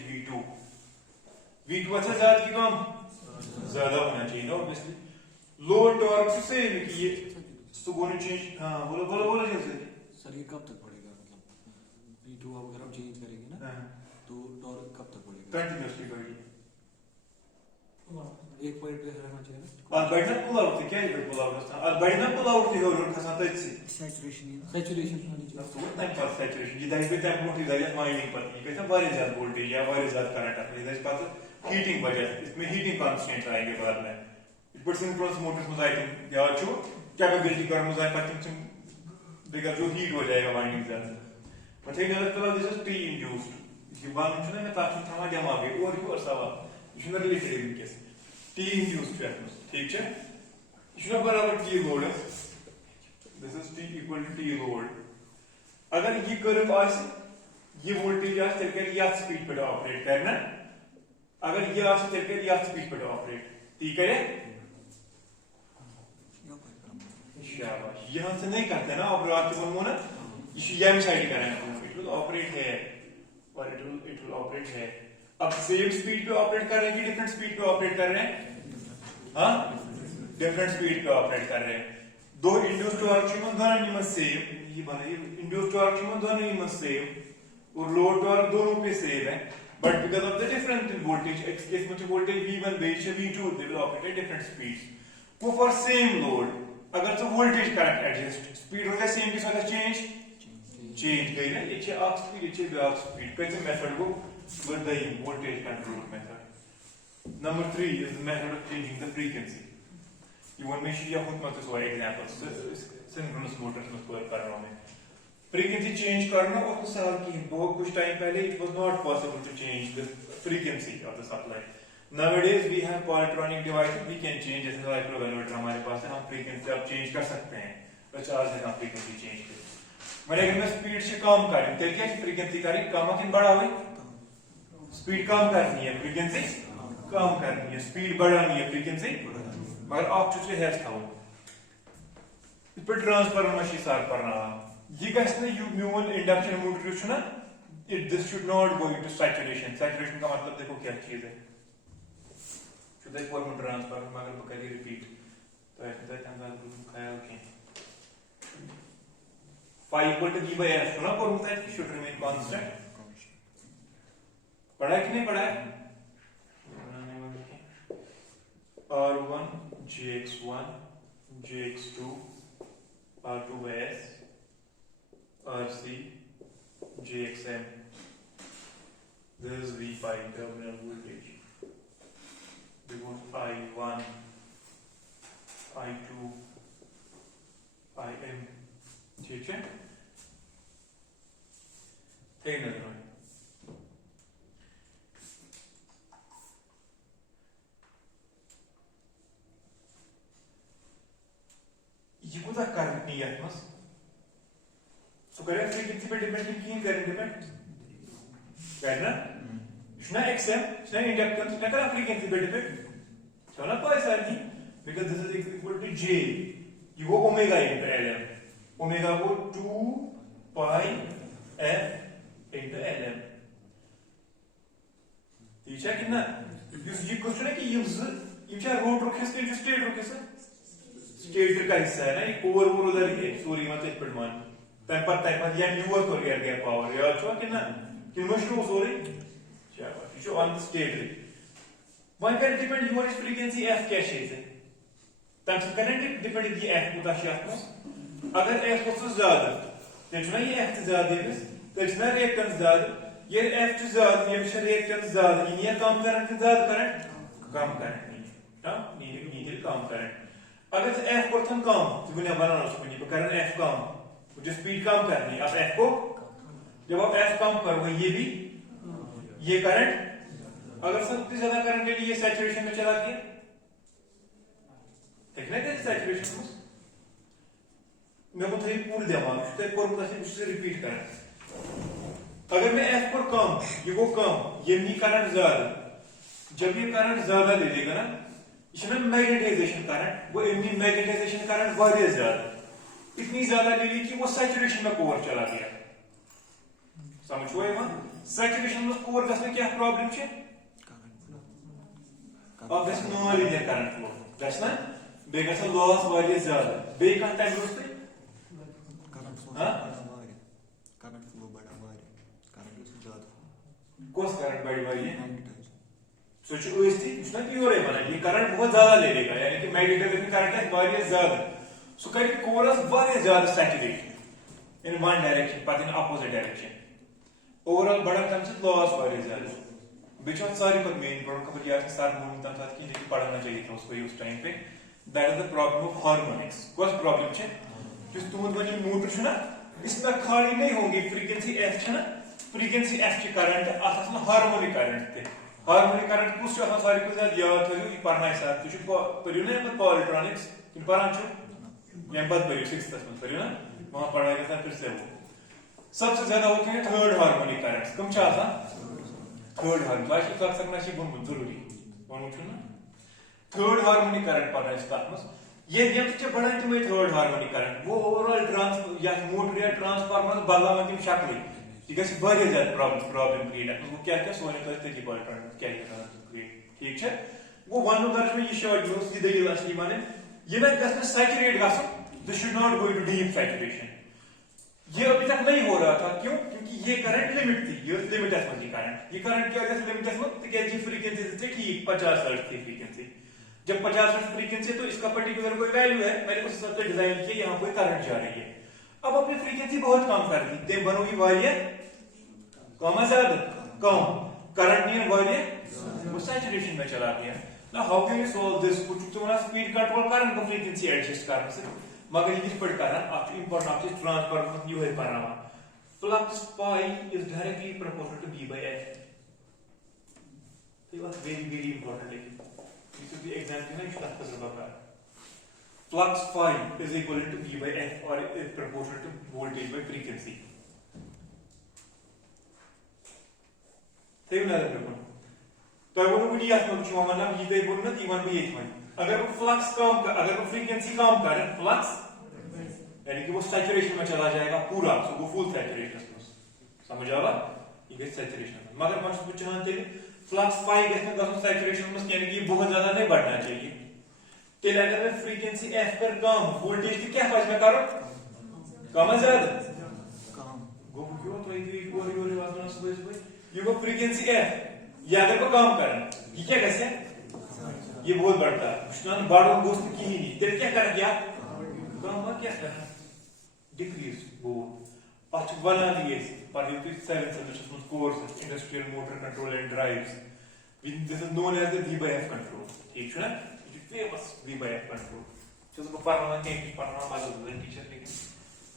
V2 अच्छा ज्यादा की कम ज्यादा होना चाहिए ना ऑब्वियसली लो टॉर्क से ये तो गोने चेंज हां बोलो बोलो बोलो जल्दी सर ये कब तक पड़ेगा मतलब V2 अगर हम चेंज करेंगे ना तो टॉर्क कब तक पड़ेगा कंटिन्यूअसली बढ़ेगी एक पॉइंट पे रहना चाहिए ना और बैठना पुल आउट क्या है पुल आउट और बैठना पुल आउट हो रोड खसा तो इससे सैचुरेशन होनी चाहिए तो टाइम पर सैचुरेशन ये दाइस पे टाइम मोटी दाइस माइनिंग पर ये कहते हैं बारे ज्यादा वोल्टेज या बारे ज्यादा करंट है ये दाइस पास हीटिंग वजह इसमें हीटिंग कांस्टेंट आएंगे बाद में इट पर सिंक्रोनस मोटर्स में आई थिंक या जो कैपेबिलिटी कर मुझे पता तुम देखा जो हीट हो जाएगा वाइंडिंग ज्यादा मतलब ये अलग तरह दिस इज टी इंड्यूस्ड ये बात मुझे ना ताकि थमा दिमाग है और ये और सवाल इसमें रिलेटेड है केस टी इंड्यूस्ड फैक्टर्स ठीक है इसमें बराबर टी लोड है this is T equal to T load अगर ये कर्व आसे ये वोल्टेज आसे तेरे या स्पीड पे ऑपरेट करना अगर ये आसे तेरे या स्पीड पे ऑपरेट ठीक है शाबाश यहां से नहीं करते ना और रात को बोलना ये यम साइड करेंगे इट विल ऑपरेट है और इट विल ऑपरेट है अब सेम स्पीड पे ऑपरेट कर रहे हैं कि डिफरेंट स्पीड पे ऑपरेट कर रहे हैं हां डिफरेंट स्पीड पे ऑपरेट कर रहे हैं दो इंड्यूस्ड टॉर्क में दोनों में सेम ये बना ये इंड्यूस्ड टॉर्क में दोनों में सेम और लोड टॉर्क दोनों पे सेम है but because of the difference in voltage X में voltage V1 base V2 they will operate at different speeds को फॉर सेम लोड अगर तो वोल्टेज करेक्ट एडजस्ट स्पीड हो जाए सेम के साथ चेंज गई ना ये छे आप स्पीड ये छे आप स्पीड कैसे मेथड को बताइए voltage control method number 3 is the method of changing the frequency you want me to show you कुछ सो एग्जांपल्स सिंक्रोनस मोटर्स में वर्क कर रहा हूं मैं फ्रीक्वेंसी चेंज करना और तो साल की बहुत कुछ टाइम पहले it was not possible to change the frequency of the supply nowadays we have polytronic devices we can change जैसे माइक्रोवेलोमीटर हमारे पास है हम फ्रीक्वेंसी आप चेंज कर सकते हैं 50 से हम फ्रीक्वेंसी चेंज करें मैंने अगर मैं स्पीड से कम करें तो क्या फ्रीक्वेंसी करें कम कि बढ़ा हुई स्पीड कम करनी है फ्रीक्वेंसी कम करनी है स्पीड बढ़ानी है फ्रीक्वेंसी मगर आप चुके हैं था इस पर ट्रांसफार्मर मशीन सार करना ये कैसे यू म्यून इंडक्शन मोटर जो ना it this should not go into saturation saturation का मतलब देखो क्या चीज है शुड आई फॉर्म ट्रांसफार्मर मगर बकरी रिपीट तो ऐसे तो हम ख्याल रखें 5 equal to v by s सुना फॉर्मूला है शुड रिमेन कांस्टेंट पढ़ा है कि नहीं पढ़ा है R1 gx1 gx2 R2 by s RC gxm this is V5 terminal voltage because I1 I2 IM ठीक है ठीक नजर आए ये कुछ करंट नहीं है बस सो करें फ्रीक्वेंसी पे डिपेंड नहीं करें डिपेंड करना इसना एक्सएम इसना इंडक्टेंस इसना करा फ्रीक्वेंसी पे डिपेंड चलो कोई sir ji because this is equal to j ये वो ओमेगा इनटू lm ओमेगा को 2 पाई f इनटू lm ठीक है कितना ये क्वेश्चन है कि ये क्या रोड रोकेस के स्टेट रोकेस स्टेटर का हिस्सा है ना ये कोर वो उधर ही है सूर्य मत एक परमान तब या न्यूअर तो रियर गया पावर या तो कितना कि मशरू सॉरी शाबाश जो on stator one can depend your frequency f क्या है तब से करंट डिपेंड दी f को ताशी आपको अगर f को ज्यादा तो जो ये f से ज्यादा है तेल रिएक्टेंस ज्यादा ये F च ज्यादा ये रिएक्टेंस ज्यादा ये कम करंट के ज्यादा करंट कम करंट नीचे कम करंट अगर से F को थम कम तो बिना बनाना उसको नहीं करंट F कम मुझे स्पीड कम करनी अब F को जब आप F कम करोगे ये भी ये करंट अगर सबसे ज्यादा करंट के लिए ये सैचुरेशन में चला गया देखना है सैचुरेशन में मैं को थोड़ी पूरी दिमाग उससे कोर उससे रिपीट करें अगर मैं F को कम ये वो कम ये नहीं करंट ज्यादा जब ये करंट ज्यादा दे देगा ना इसमें मैग्नेटाइजेशन करंट वो इतनी मैग्नेटाइजेशन करंट बहुत ज्यादा इतनी ज्यादा ले ली कि वो सैचुरेशन में कोर चला गया समझ हुआ है सैचुरेशन में कोर गसने क्या प्रॉब्लम छे अब गस नो लीनियर करंट फ्लो गसना बे गस लॉस वाली ज्यादा बे का टाइम रोस्ते करंट फ्लो बड़ा वारी करंट ज्यादा कोस करंट बड़ी वाली मैग्नेटाइज सोच ओएसटी उसने प्योर है बना ये करंट बहुत ज्यादा ले लेगा यानी कि मैग्नेटाइजेशन करंट है वाली ज्यादा सो कर कोरस वाली ज्यादा saturation in one direction but in opposite direction overall बड़ा कम से लॉस वाली ज्यादा बिचौन सारी पर मेन प्रॉब्लम खबर यार सर मून तक साथ की लेकिन पढ़ना चाहिए था उसको उस टाइम पे that is the problem of harmonics कौन प्रॉब्लम छे जिस तुम बनी मोटर छ ना इसमें खाली नहीं होगी फ्रीक्वेंसी एफ छ ना फ्रीक्वेंसी एफ की करंट आसास में हार्मोनिक करंट थे हार्मोनिक करंट कुछ जो सारी को ज्यादा याद थयो ये पढ़ना है साथ तुझे पढ़ियो ना पर पावर इलेक्ट्रॉनिक्स इन पढ़ा छ ये बात पढ़ियो 6th में पढ़ियो ना वहां पढ़ाएगा था फिर से वो सबसे ज्यादा होते हैं थर्ड हार्मोनिक करंट्स कम चाहता थर्ड हार्मोनिक वाशी का सकना चाहिए बहुत जरूरी कौन उठो ना थर्ड हार्मोनिक करंट पढ़ना इसका मतलब ये तो बड़ा है तुम्हें थर्ड हार्मोनिक करंट वो ओवरऑल ट्रांस या मोटर या ट्रांसफार्मर बदलाव की शक्ल ठीक है बहुत ज्यादा प्रॉब्लम क्रिएट वो क्या क्या सोने का तरीके पर क्या क्रिएट ठीक है वो वन दर्ज में ये शॉर्ट यूज सीधे ये असली माने ये ना गसना सैचुरेट गसो this should not go into deep saturation ये अभी तक नहीं हो रहा था क्यों क्योंकि ये करंट लिमिट थी ये लिमिट है समझी करंट ये करंट क्या है लिमिट है तो क्या जी फ्रीक्वेंसी थी ठीक 50 हर्ट्ज थी फ्रीक्वेंसी जब 50 हर्ट्ज फ्रीक्वेंसी तो इसका पर्टिकुलर कोई वैल्यू है मैंने उस हिसाब से डिजाइन किया यहां कोई करंट जा रही है अब अपनी फ्रीक्वेंसी बहुत कम कर दी ते बनोगी वालिया कम ज्यादा कम करंट नहीं वालिया वो सैचुरेशन में चला गया now how can you solve this कुछ तुम्हारा स्पीड कंट्रोल करंट को फ्रीक्वेंसी एडजस्ट करने से मगर ये पढ़ कर आपको इंपॉर्टेंट आपसे ट्रांसफार्मर यू है पढ़ना फ्लक्स पाई is directly proportional to b by f ये बात वेरी इंपॉर्टेंट है this is the example में इसका तजुर्बा कर flux phi is equal to b by f or is proportional to voltage by frequency सही ना देखो तो वो भी याद रखो कि हमारा ये तो बोलना कि वन भी एक में अगर वो फ्लक्स कम अगर वो फ्रीक्वेंसी कम करे फ्लक्स यानी कि वो सैचुरेशन में चला जाएगा पूरा सो वो फुल सैचुरेशन में समझ आवा ये गेट सैचुरेशन मगर मैं कुछ जानते हैं फ्लक्स पाई गैस में सैचुरेशन में यानी कि बहुत ज्यादा नहीं बढ़ना चाहिए तो अगर मैं फ्रीक्वेंसी f पर कम वोल्टेज की क्या पास में करो कम ज्यादा कम गो क्यों तो ये बात ना सुबह ये वो फ्रीक्वेंसी f ये अगर को कम करना ये क्या कैसे ये बहुत बढ़ता है उसने बाड़ों दोस्त की ही नहीं तेरे क्या कर दिया कम क्या कर डिक्रीज वो अच्छा बना दिए पर ये 7 subjects course industrial motor control and drives this is known as the v by f control ठीक है ना ये famous v by f control चलो तो पढ़ना के पढ़ना वाला टीचर लेकिन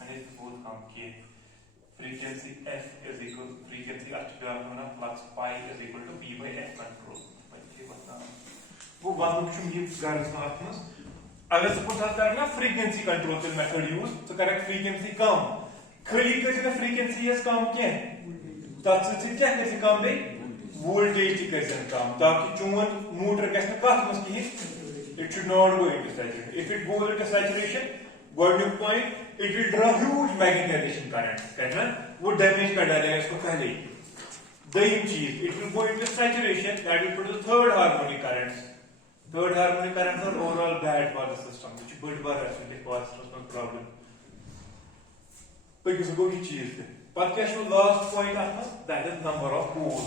मैंने बहुत काम किए frequency f is equal to frequency articular flux pi is equal to v by f control ये बताना वो वालों की ये गाइस में आत्मस अगर सपोज करना फ्रीक्वेंसी कंट्रोल के मेथड यूज तो करेक्ट फ्रीक्वेंसी कम खाली कैसे फ्रीक्वेंसी है कम क्या ताकि क्या कैसे कम बे वोल्टेज की कैसे कम ताकि चोन मोटर कैसे कट मस की it should not go into saturation if it goes into saturation what you point it will draw huge magnetization current कहना वो डैमेज कर डालेगा इसको पहले ही दहीम चीज it will go into saturation that will produce third harmonic currents are overall bad for the system which bad bar actually cause system problem तो किसी को भी चीज है पर क्या शो लास्ट पॉइंट आता है that is number of poles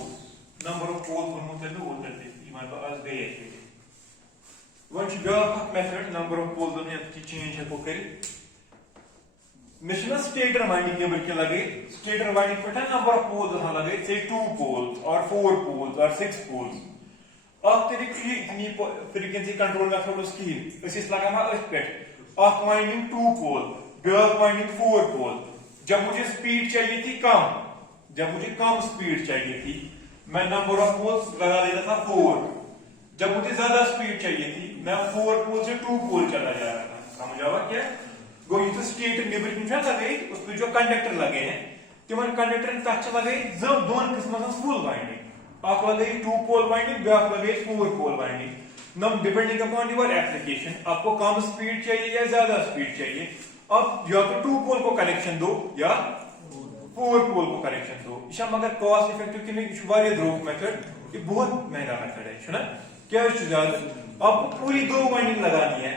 for मुझे तो बोलते थे इमान पर आज गए थे वन च back method number of poles ने की चेंज है को करी Machine stator winding never के लगे stator winding पे number of poles लगे say 2 poles or 4 poles or 6 poles अब तेरी इतनी frequency control method उसकी इस लगा मैं इस पे of winding 2 pole back winding 4 pole जब मुझे speed चाहिए थी कम speed चाहिए थी मैं number of poles लगा देता था 4 जब मुझे ज्यादा speed चाहिए थी मैं 4 pole से 2 pole चला जा रहा था समझ आवा क्या गोइंग टू स्टेट नेबर किंचा लगे उस पे जो कंडक्टर लगे हैं तिमन कंडक्टर तच लगे जब दोन किस्म फुल वाइंडिंग अख लगे 2 पोल वाइंडिंग ब्याक लगे 4 पोल वाइंडिंग नम डिपेंडिंग अपॉन योर एप्लीकेशन आपको कम स्पीड चाहिए या ज्यादा स्पीड चाहिए अब या तो 2 पोल को कनेक्शन दो या 4 पोल को कनेक्शन दो इशा मगर कॉस्ट इफेक्टिव कि नहीं वारिया द्रोग मेथड ये बहुत महंगा मेथड है ना क्या है ज्यादा आपको पूरी 2 वाइंडिंग लगानी है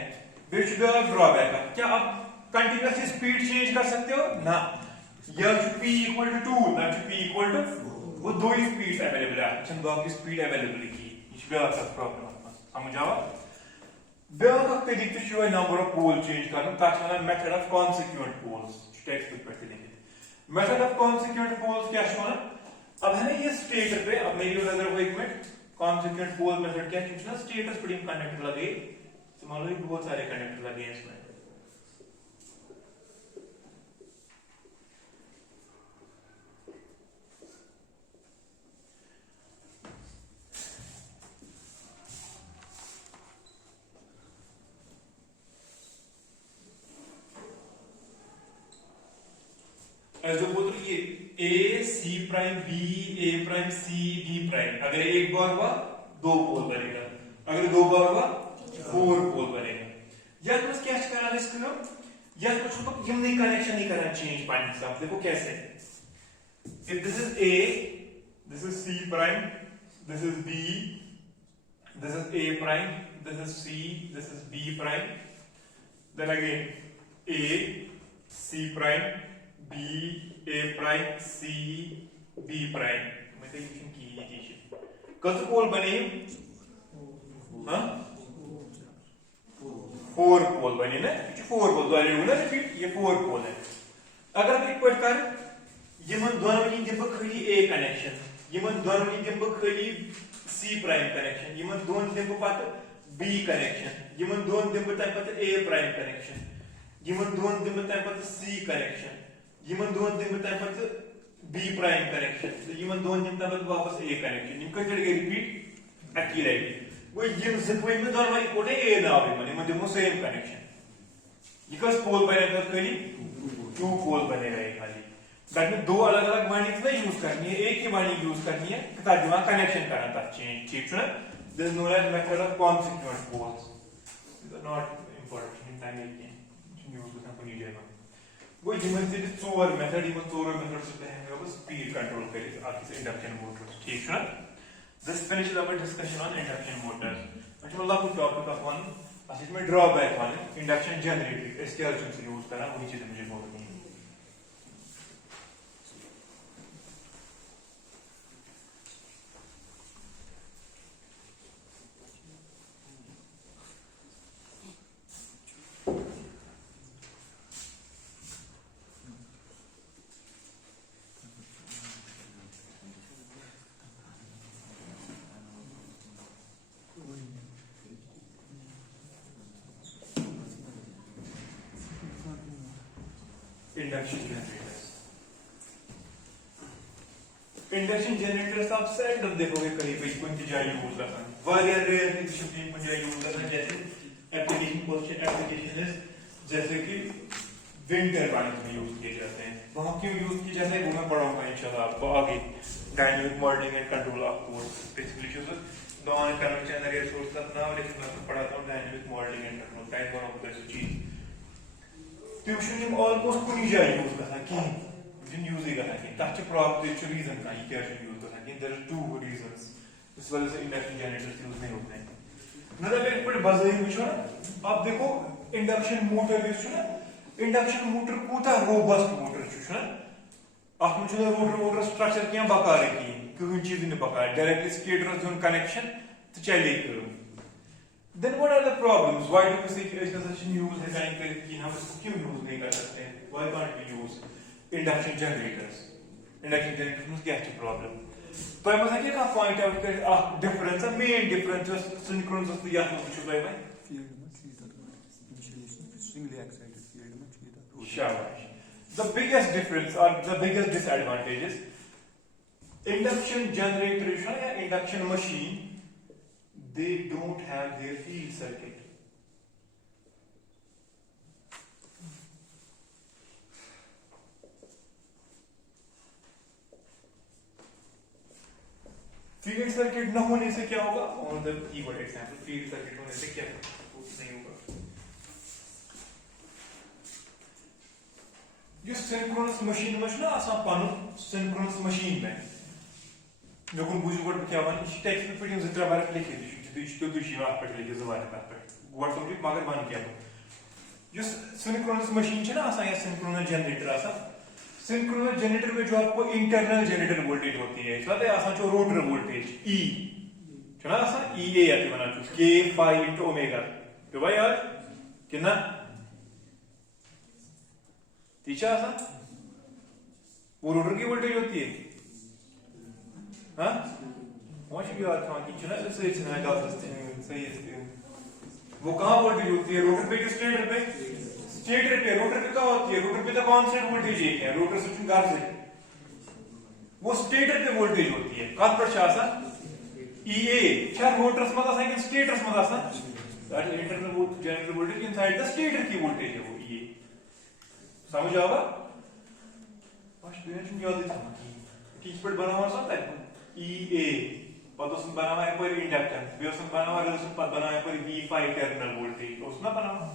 बेच ड्रॉबैक है क्या आप कंटिन्यूअसली स्पीड चेंज कर सकते हो ना या p इक्वल टू 2 ना p इक्वल टू वो दो ही स्पीड अवेलेबल है चंद बाकी स्पीड अवेलेबल की इस पे आता प्रॉब्लम समझ आओ बेल का दिक्कत जो है नंबर ऑफ पोल चेंज करना ताकि ना method of consequent poles textbook पे देंगे मेथड ऑफ कॉन्सिक्वेंट पोल्स क्या है अब है ना ये स्टेटर पे अब मेरी नजर को एक मिनट कॉन्सिक्वेंट पोल मेथड क्या है ना स्टेटस पे कनेक्टर लगे मान लो बहुत सारे कनेक्टर लगे हैं इसमें जो बोल रही है ए सी प्राइम बी ए प्राइम सी डी प्राइम अगर एक बार हुआ 2 पोल बनेगा अगर 2 बार हुआ 4 पोल बनेगा या तो क्या करना है इसको या तो हम नहीं कनेक्शन नहीं करना चेंज पॉइंट साथ देखो कैसे if this is A this is C prime this is B this is A prime this is C this is B prime then again A C prime B A prime C B prime मतलब की कत पोल बने हाँ 4 पोल बने ना 4 पोल वाले ना repeat ये 4 पोल है अगर हम एक पॉइंट कर यमन दोनों दिम खाली A कनेक्शन यमन दोनों दिम खाली C प्राइम कनेक्शन यमन दोन दिम पत B कनेक्शन यमन दोन दिम तम पत A प्राइम कनेक्शन यमन दोन दिम तम पत C कनेक्शन यमन दोन दिम तम पत B प्राइम कनेक्शन यमन दोन दिम तम पत वापस A कनेक्शन यम कत रिपीट अकीरेट वो यम जपवे में दोनों इकोटे A नाव है मन दिमो सेम कनेक्शन ये कस पोल बनेगा खाली 2 पोल बनेगा ये खाली दैट मीन 2 अलग-अलग वाइंडिंग्स नहीं यूज करनी है एक ही वाइंडिंग यूज करनी है ताकि वहां कनेक्शन करना था चेंज ठीक है this is known as method of consequent poles is not important in time making use करना कोई जाएगा वो जिमन से 4 मेथड से है वो स्पीड कंट्रोल करे आपके इंडक्शन मोटर्स ठीक है this finishes our discussion on induction motors अच्छा मतलब कुछ टॉपिक ऑफ वन इसमें ड्रॉबैक वाले इंडक्शन जनरेटर इसके अर्जुन से यूज करना वही चीज मुझे बोलनी है इंडक्शन जनरेटर्स आप सेल्डम देखोगे कहीं पे कुछ जगह यूज करना वारिया रेयरली डिसिप्लिन कुछ जगह यूज करना जैसे एप्लीकेशन जैसे कि विंड टरबाइन में यूज किए जाते हैं वहां क्यों यूज किए जाते हैं वो मैं पढ़ाऊंगा इंशाल्लाह आपको आगे dynamic modelling and control of course basically जो नॉन कन्वेंशनल रिसोर्स का नाम लेकिन मैं पढ़ाता हूं dynamic modelling and control type one of the चीज ट्यूशन में ऑलमोस्ट कुछ जगह यूज करना कि जिन यूज ही करना कि ताकि प्रॉब्लम के रीजन का ये क्या यूज करना कि देयर आर 2 रीजंस इस वजह से इंडक्शन जनरेटर्स यूज नहीं होते हैं मतलब एक बड़े बजरिंग विच ना आप देखो इंडक्शन मोटर विच ना इंडक्शन मोटर कोता रोबस्ट मोटर छु ना आप मुझे रोटर स्ट्रक्चर क्या बकार की कोई चीज नहीं बकार डायरेक्टली स्टेटर जोन कनेक्शन तो चले करो Then what are the problems? Why do we say कि इसका सचिन use है कहीं पे कि हम इसको क्यों use नहीं कर सकते हैं? Why can't we use induction generators? Induction generators में क्या है problem? तो मैं मतलब क्या point out कर difference है main difference जो synchronous तो याद मुझे भाई भाई field में सीधा initialization singly excited field में सीधा शाबाश. The biggest difference or the biggest disadvantage is induction generator या induction machine, they don't have their field circuit. Field circuit न होने से क्या होगा? On the keyword example, field circuit होने से क्या नहीं होगा? जो सिंक्रोनस मशीन में ना आसान पानो सिंक्रोनस मशीन में जोकन बुझ गोट क्या वन टेक्स्ट पे इन जितना बार लिखे दी तो दूसरी बात पर लिखे जवान बात पर व्हाट समझ मगर वन क्या जो सिंक्रोनस मशीन है ना आसान या सिंक्रोनस जनरेटर आसान सिंक्रोनस जनरेटर में जो आपको इंटरनल जनरेटर वोल्टेज होती है इसलिए आसान जो रोटर वोल्टेज E चला आसान EA आती बना चुस K phi into ओमेगा तो भाई यार कितना तीसरा आसान वो रोटर की वोल्टेज होती है हाँ मुझे भी याद था कि चला ऐसे ही चला डाल सकते हैं सही है वो कहाँ वोल्टेज होती है रोटर पे कि स्टेटर पे रोटर पे क्या होती है रोटर पे तो कांस्टेंट वोल्टेज एक है रोटर स्विचिंग कार से वो स्टेटर पे वोल्टेज होती है कहाँ पर शासा EA चार रोटर्स में आसान कि स्टेटर्स में आसान that internal generator voltage inside the stator की वोल्टेज है वो EA समझ आवा बस बेंच याद है किस पर बना हुआ सब है EA पद उसमें बना हुआ है पर इंडक्टेंस भी उसमें बना हुआ है उसमें पद बना है पर V5 टर्मिनल वोल्टेज उसमें बना हुआ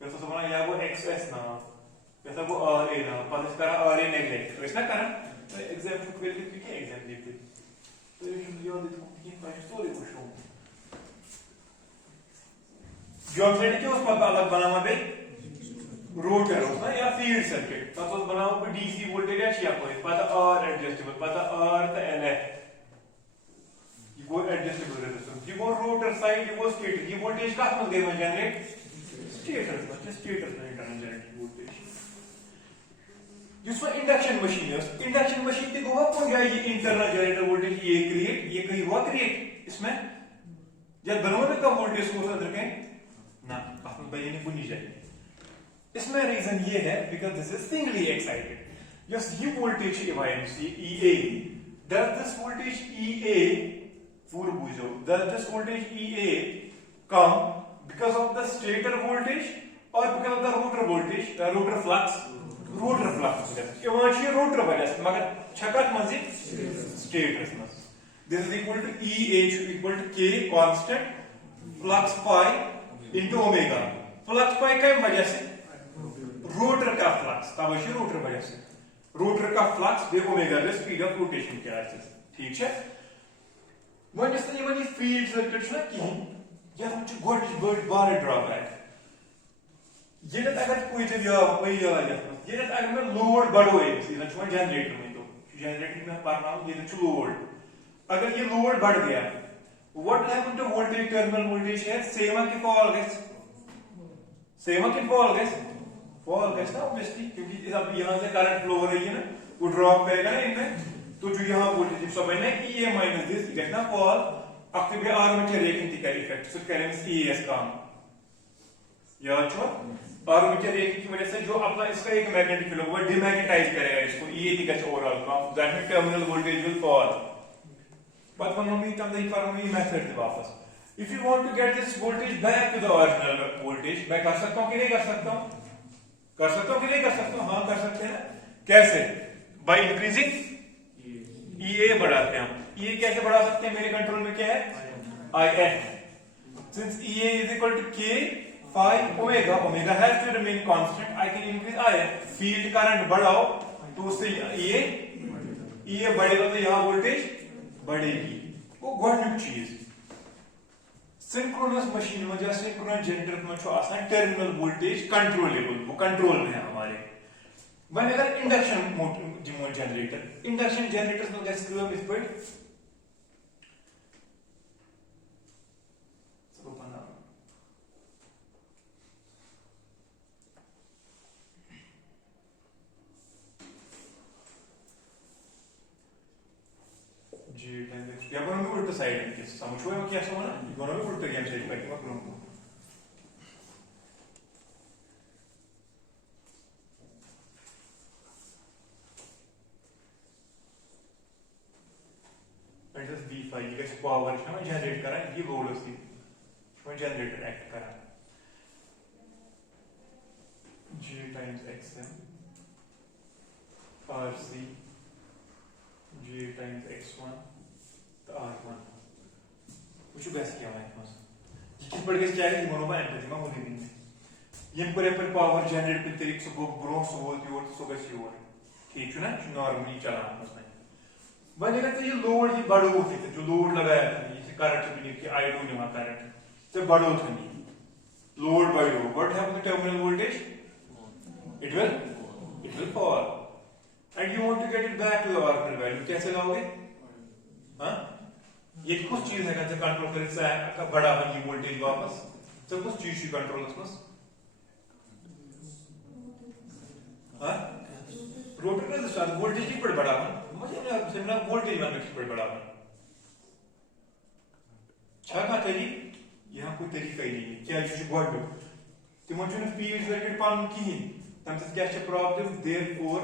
वैसा सब बना या वो XS ना वैसा वो RA ना पद इसका RA नेगलेक्ट वैसा करा तो एग्जाम को क्लियर करके क्या एग्जाम देते तो ये शुरू याद है कि मैं स्टोरी को शो जो साइड के उस पद अलग बना हुआ है रोटर होता या फील्ड सर्किट तो बनाओ पे डीसी वोल्टेज है या कोई पता और एडजस्टेबल पता और तो एलएफ ये वो एडजस्टेबल रेजिस्टेंस ये वो रोटर साइड ये वो स्टेटर ये वोल्टेज का मतलब गए जनरेट स्टेटर में इंटरनल जनरेट वोल्टेज जिसमें इंडक्शन मशीन के हुआ कौन जाए ये इंटरनल जनरेटर वोल्टेज ये क्रिएट ये कहीं हुआ क्रिएट इसमें जब दोनों में कम वोल्टेज सोर्स अंदर के ना अपन भाई ने बुनी जाए इसमें रीजन ये है because this is singly excited yes ये voltage IMC EA does this voltage EA पूरा बुझो does this voltage EA come because of the stator voltage or because of the rotor voltage the rotor flux ये वहां से rotor वजह से मगर छकत मजी स्टेटस में this is equal to EA should equal to K constant flux pi into omega flux pi क्या वजह से रोटर का फ्लक्स तब है रोटर वजह से रोटर का फ्लक्स देखो omega the speed of rotation क्या है ठीक है वन इस तरह वाली फील्ड सर्किट ना कि यह मुझे गोट बार ड्रॉबैक ये ना अगर कोई जब या ये ना अगर मैं लोड बढ़ो एक सीधा छुआ जनरेटर में तो जनरेटर में पढ़ना हूं ये तो लोड अगर ये लोड बढ़ गया what will happen to voltage terminal voltage है सेम के फॉल गैस सेम के फॉल गैस फॉल गैस ना ऑब्वियसली क्योंकि इस अब यहां से करंट फ्लो हो रही है ना वो ड्रॉप करेगा ना इनमें तो जो यहां वोल्टेज सब है ना EA माइनस दिस गैस ना फॉल एक्टिव आर्मेचर रिएक्शन की इफेक्ट सो करेंगे ES काम याद छो आर्मेचर रिएक्शन की वजह से जो अपना इसका एक मैग्नेटिक फील्ड वो डिमैग्नेटाइज करेगा इसको EA की गैस ओवरऑल काम that means terminal voltage will fall but when we come the economy method वापस if you want to get this voltage back to the original voltage मैं कर सकता हूं कि नहीं कर सकता हूं कि नहीं कर सकता हूं हां कर सकते हैं कैसे बाय इंक्रीजिंग EA बढ़ाते हैं हम EA कैसे बढ़ा सकते हैं मेरे कंट्रोल में क्या है IF since EA is equal to K phi omega has to remain constant I can increase IF field current बढ़ाओ तो उससे EA बढ़ेगा तो यहां वोल्टेज बढ़ेगी वो गवर्निंग चीज सिंक्रोनस मशीन में जैसे सिंक्रोनस जनरेटर में जो आसान टर्मिनल वोल्टेज कंट्रोलेबल वो कंट्रोल में है हमारे when अगर इंडक्शन जनरेटर्स में गैस क्लोम इस पर सब बना G times x. या बनो उल्टा साइड है किस समझो ये क्या समझना बनो भी उल्टा गेम साइड करके मैं करूँगा and this b5 ये कैसे पावर है मैं जनरेट करा ये लोड उसकी मैं जनरेटर एक्ट करा G times xm RC G times x1 तो R1 कुछ गैस किया हमारे पास किस पर गैस जाएगा ये मनोबा एंटर दिमा होने दिन ये पर पावर जनरेट कर तरीके से वो ब्रो सो बोलती और सो गैस योर ठीक है ना नॉर्मली चला उसमें बनेगा तो ये लोड ही बड़ो होती है जो लोड लगाया था ये करंट भी कि I2 ने वहां करंट से बड़ो था नहीं लोड बड़ो what happens to terminal voltage it will fall and you want to get it back to the original value कैसे लाओगे हाँ ये कुछ चीज है कैसे कंट्रोल कर सकता है का बड़ा बन ये वोल्टेज वापस तो कुछ चीज की कंट्रोल उसमें हाँ रोटर का स्टार वोल्टेज ही पर बड़ा बन मुझे नहीं सिमला वोल्टेज बन पर बड़ा बन छा का तरी यहाँ कोई तरीका ही नहीं क्या ये गॉड तुम जो पीवी सर्किट पान की तम क्या problem therefore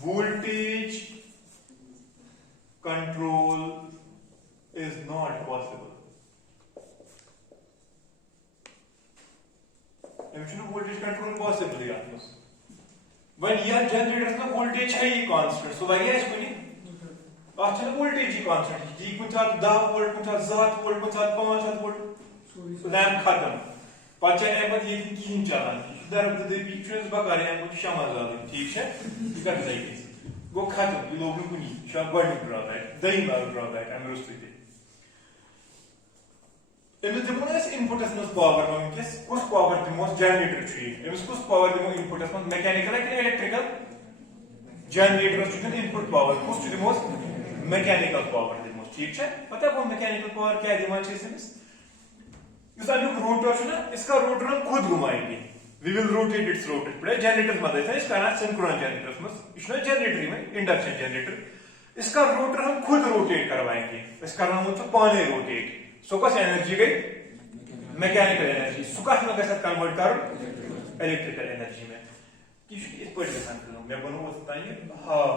voltage control is not possible voltage control possible यार when यार जनरेटर का वोल्टेज है ही कांस्टेंट सो वही है इसमें अच्छा वोल्टेज ही कांस्टेंट जी कुछ 10 वोल्ट कुछ 7 वोल्ट कुछ 5 वोल्ट लैंप खत्म पाचा अहमद ये किन चलान दर पिक्चर्स बकार है कुछ शमाजाल ठीक है कर जाएगी वो खत्म ये लोग को नहीं शायद बड़ी ड्रॉबैक दही बार ड्रॉबैक हम रोस्ते एमस दिमो ना इनपुट में पावर में कुछ पावर दिमो जनरेटर छी एमस कुछ पावर दिमो इनपुट में मैकेनिकल है कि इलेक्ट्रिकल जनरेटर छी इनपुट पावर कुछ दिमो मैकेनिकल पावर दिमो ठीक है पता है वो मैकेनिकल पावर क्या दिमाग से इसमें इस अनु रोटर है ना इसका रोटर हम खुद घुमाएंगे we will rotate its rotor बड़े जनरेटर मदद है इसका नाम सिंक्रोनस जनरेटर में इसमें जनरेटर में इंडक्शन जनरेटर इसका रोटर हम खुद रोटेट करवाएंगे इसका नाम होता है पाने रोटेट सो का एनर्जी गई मैकेनिकल एनर्जी सुका में कैसे कन्वर्ट कर इलेक्ट्रिकल एनर्जी में इस पर डिफाइन करूं मैं बनूं होता है हां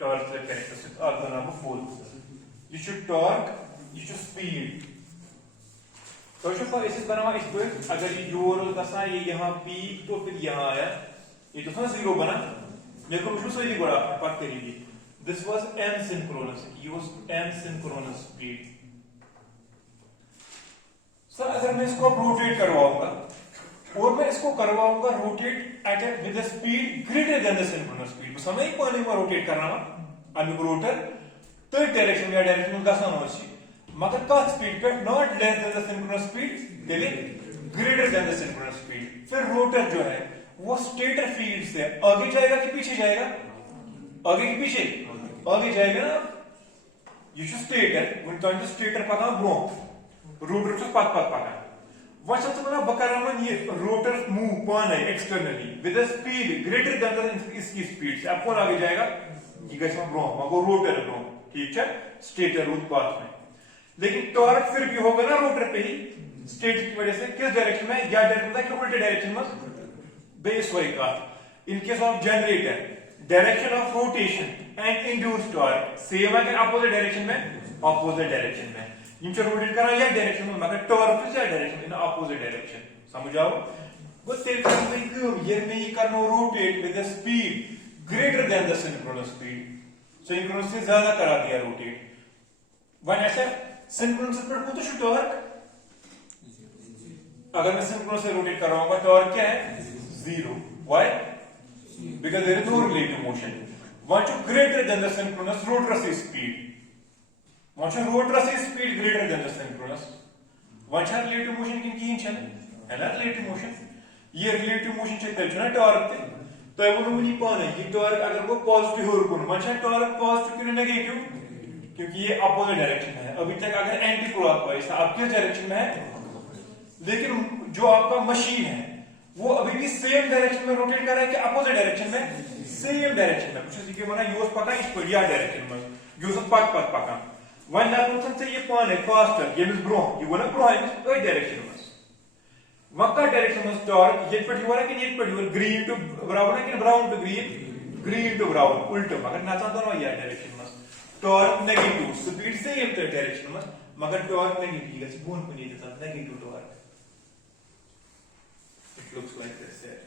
टॉर्क कैरेक्टरिस्टिक्स और बनाबो फोर्स ये जो टॉर्क ये जो स्पीड तो जो इसे बनावा इस पर अगर ये जोर दसा ये यहाँ पीक तो फिर यहाँ आया ये तो ना जीरो बना मेरे को मुझे सही बड़ा पक करिए this was n synchronous use n synchronous speed sir अगर मैं इसको रोटेट करवाऊंगा और मैं इसको करवाऊंगा rotate at with a speed greater than the synchronous speed समय पानी में रोटेट करना अनु रोटर थर्ड डायरेक्शन या डायरेक्शन में गसन होची मगर का स्पीड पे not less than the synchronous speed दिले greater than the synchronous speed फिर रोटर जो है वो स्टेटर फील्ड से आगे जाएगा कि पीछे जाएगा आगे कि पीछे आगे जाएगा ना ये जो स्टेटर वन तो स्टेटर पका ब्रो रोटर तो पक पका वैसे तो ना बकरामन ये रोटर मूव पान है externally with a speed greater than the इसकी स्पीड से अब कौन आगे जाएगा ये कैसे ब्रो मगर रोटर ब्रो ठीक है स्टेटर रूट पाथ में लेकिन टॉर्क फिर भी होगा ना रोटर पे ही स्टेट की वजह से किस डायरेक्शन में या डायरेक्शन में उल्टे डायरेक्शन में बेस वही का in case of generator direction of rotation and induced torque same है कि अपोजिट डायरेक्शन में अपोजिट डायरेक्शन में इन जो रोटेट करा या डायरेक्शन में मगर टॉर्क फिर या डायरेक्शन इन अपोजिट डायरेक्शन समझ आओ वो तेरे में क्यों ये में ही करना rotate with the speed greater than the synchronous speed synchronous से ज्यादा करा दिया रोटेट वन ऐसा सिंक्रोनस पर को तो टॉर्क अगर मैं सिंक्रोनस से रोटेट कर रहा हूं टॉर्क क्या है zero why because there is no relative motion want to greater than the synchronous rotor speed want to rotor speed greater than the synchronous want to relative motion की छन है ना रिलेटिव मोशन ये relative motion से तेल ना torque तो वो मुनी पाने ये टॉर्क अगर वो पॉजिटिव हो रुकन वांट टॉर्क पॉजिटिव कि नेगेटिव क्योंकि ये अपोजिट डायरेक्शन में है अभी तक अगर एंटी क्लॉकवाइज था अब किस डायरेक्शन में है लेकिन जो आपका मशीन है वो अभी भी सेम डायरेक्शन में रोटेट कर रहा है कि अपोजिट डायरेक्शन में सेम डायरेक्शन में कुछ सीखे मना यूज पता इस बढ़िया डायरेक्शन में यह पक पकान वन दपुन ये पाने फास्टर यमिस ब्रो यह वो ब्रो अमिस अ डायरेक्शन में वह कत डायरेक्शन में टॉर्क ये पे योर कि ये पे योर ग्रीन टू ब्राउन कि brown to green to brown उल्टा मगर नचान दोनों यह डायरेक्शन में torque negative speed same direction में मगर टॉर्क नेगेटिव गस बोन को नहीं देता negative torque it looks like this here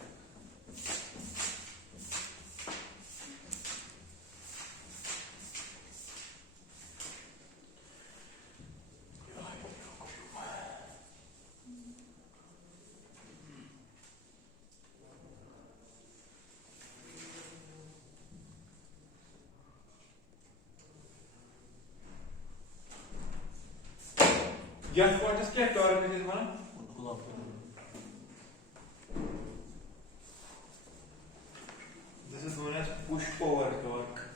Yes, what is क्या torque is one? This is known as push over torque.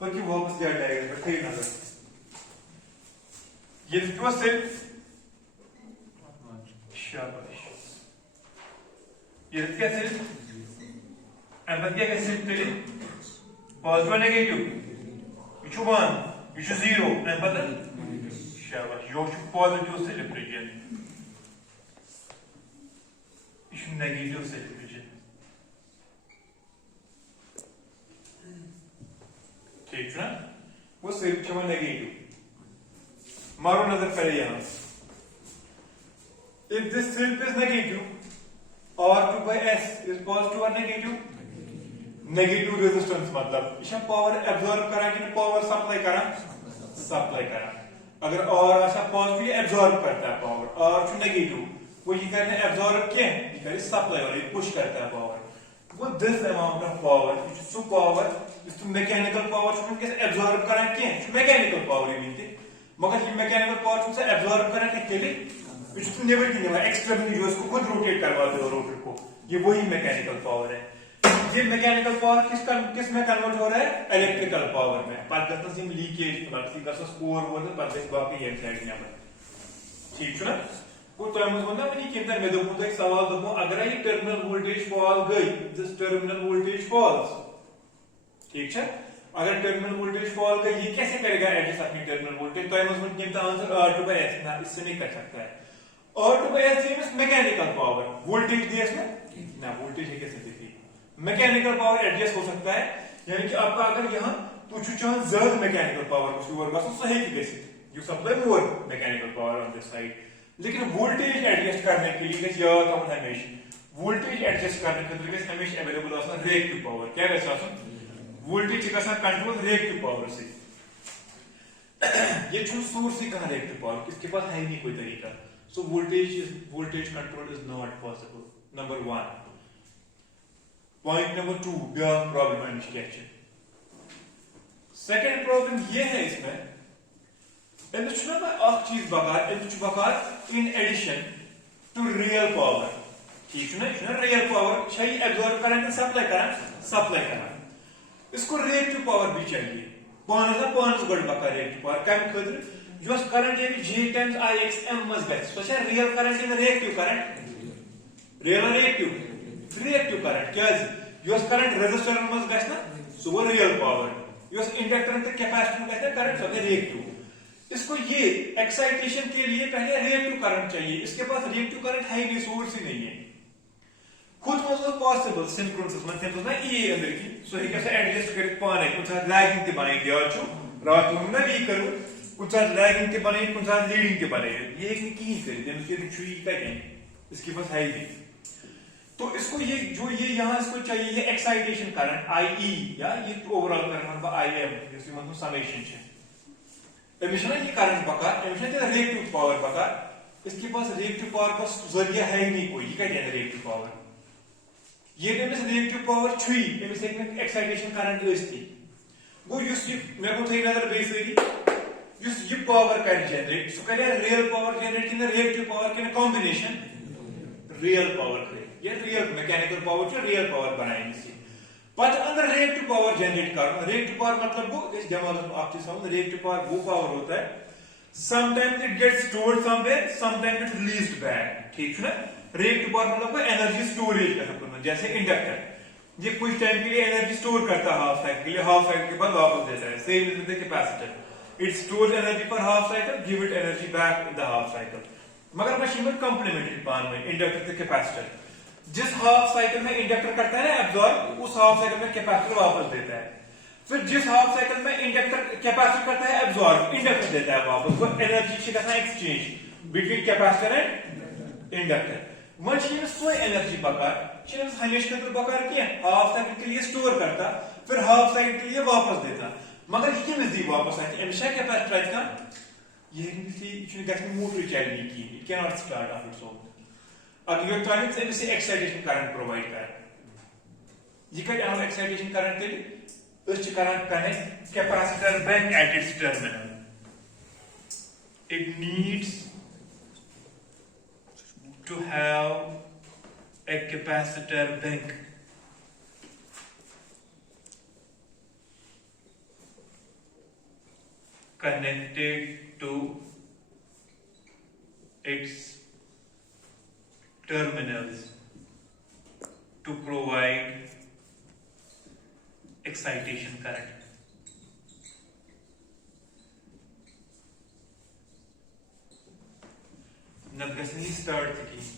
But you वापस जा डायरेक्ट पर थे नजर ये जो से शाबाश ये कैसे अंदर क्या कैसे तेरी पॉजिटिव नेगेटिव ये वन ये जीरो अंदर शाबाश यो पॉजिटिव सेलिब्रेशन ये नेगेटिव सेलिब्रेशन ठीक है वो सिर्फ चमन नेगेटिव मारो नजर पहले यहां if this slip is negative R2 by S is positive or negative resistance मतलब इसे पावर एब्जॉर्ब करा कि पावर सप्लाई करा अगर R ऐसा पॉजिटिव एब्जॉर्ब करता है पावर R टू नेगेटिव वो ये करने एब्जॉर्ब क्या है ये करे सप्लाई और ये पुश करता है पावर वो this amount of power which is power is to mechanical power जो कैसे एब्जॉर्ब करा क्या है मैकेनिकल पावर ये मिलती मगर ये मैकेनिकल पावर से एब्जॉर्ब करा के लिए which is never की नहीं एक्सटर्नली जो इसको खुद रोटेट करवाते हो रोटर को ये वही मैकेनिकल पावर है ये मैकेनिकल पावर किस में कन्वर्ट हो रहा है इलेक्ट्रिकल पावर में पर गतन सिम लीकेज पर सी गस स्कोर वो पर दिस बाकी ये साइड में ठीक है वो तो हम बोलना मैंने कितना में दो एक सवाल दो अगर ये टर्मिनल वोल्टेज फॉल गई दिस टर्मिनल वोल्टेज फॉल्स ठीक है अगर टर्मिनल वोल्टेज फॉल गई ये कैसे करेगा एडजस्ट अपनी टर्मिनल वोल्टेज तो हम उसमें कितना आंसर R2 by S ना इससे नहीं कर सकता है R2 by S means mechanical power voltage दिया इसमें ना वोल्टेज है कैसे देखिए मैकेनिकल पावर एडजस्ट हो सकता है यानी कि आपका अगर यहां कुछ चांस ज्यादा मैकेनिकल पावर कुछ और बस सही की कैसे you supply more mechanical power on this side लेकिन वोल्टेज एडजस्ट करने के लिए गस याद हम हमेशा वोल्टेज एडजस्ट करने के लिए गस हमेशा अवेलेबल आसन रिएक्टिव पावर क्या गस आसन वोल्टेज का कंट्रोल रिएक्टिव पावर से ये जो सोर्स ही कहां रिएक्टिव पावर इसके पास है नहीं कोई तरीका so voltage control is not possible number 1 point number 2 बिया problem and sketch second problem ये है इसमें इन छुना एक चीज बकार इन बकार in addition to real power ठीक है ना रियल पावर चाहिए एब्जॉर्ब करना सप्लाई करना इसको रिएक्टिव पावर भी चाहिए पांच गड बकार रिएक्टिव पावर कम खतर जो करंट ये G times IXM मस गस so real current in reactive current reactive current क्या जो करंट रेजिस्टर मस गस ना सो वो रियल पावर जो इंडक्टर ते कैपेसिटर कहते हैं करंट सो रिएक्टिव इसको ये एक्साइटेशन के लिए पहले रिएक्टिव करंट चाहिए इसके पास रिएक्टिव करंट है नहीं सोर्स ही नहीं है खुद was possible synchronous मतलब तो ना ये अंदर की सो ही कैसे एडजस्ट कर पाने कुछ लैगिंग के बने दिया छु रात में मैं भी करूं कुछ लैगिंग के बने कुछ लीडिंग के बने ये एक की करी देन उसके छुई का कहीं इसके पास है ही नहीं तो इसको ये जो ये यहां इसको चाहिए ये एक्साइटेशन करंट IE या ये ओवरऑल करंट IM जिसमें मतलब समेशन है एमिशन ये करंट बका एमिशन ते रिएक्टिव पावर बका इसके पास रिएक्टिव पावर का जरिया है ही नहीं कोई ये क्या है रिएक्टिव पावर ये में रिएक्टिव पावर छुई में से एक्साइटेशन करंट थी गो युस मैं को थई नजर बेसरी युस ये पावर का जनरेट सो करे रियल पावर जनरेट इन रिएक्टिव पावर के कॉम्बिनेशन रियल पावर करे ये रियल मैकेनिकल पावर जो रियल पावर बनाएंगे पत अंदर रिएक्टिव पावर जनरेट कर। रिएक्टिव पावर मतलब वो इस दिमाग में आप चीज समझ, रिएक्टिव पावर वो पावर होता है sometimes it gets stored somewhere, sometimes it released back, ठीक है ना। रिएक्टिव पावर मतलब वो एनर्जी स्टोरेज का सब, जैसे इंडक्टर ये कुछ टाइम के लिए एनर्जी स्टोर करता है हाफ साइकिल के लिए, हाफ साइकिल के बाद वापस देता है। Same is the capacitor, it stores energy for half cycle, give it energy back in the half cycle. मगर मशीन में कंप्लीमेंट्री पान में इंडक्टर से कैपेसिटर, जिस हाफ साइकिल में इंडक्टर करता है ना एब्जॉर्ब, उस हाफ साइकिल में कैपेसिटर वापस देता है। फिर जिस हाफ साइकिल में इंडक्टर कैपेसिटर करता है एब्जॉर्ब, इंडक्टर देता है वापस। वो एनर्जी से करना exchange between capacitor and inductor. Machine कोई एनर्जी पकार हमेशा पकार किया हाफ साइकिल के लिए स्टोर करता, फिर हाफ साइकिल के लिए वापस देता। मगर ये दी वापस आती अमिशा कैपेसिटर का ये मोटर चलने की, it can not start of its own. अगर electronics Amish excitation current provide कर, ये कट एक्साइटेशन करंट तेल connect capacitor bank at its terminal. It needs to have a capacitor bank connected to its terminals to provide excitation current. Nabgasani start thinking.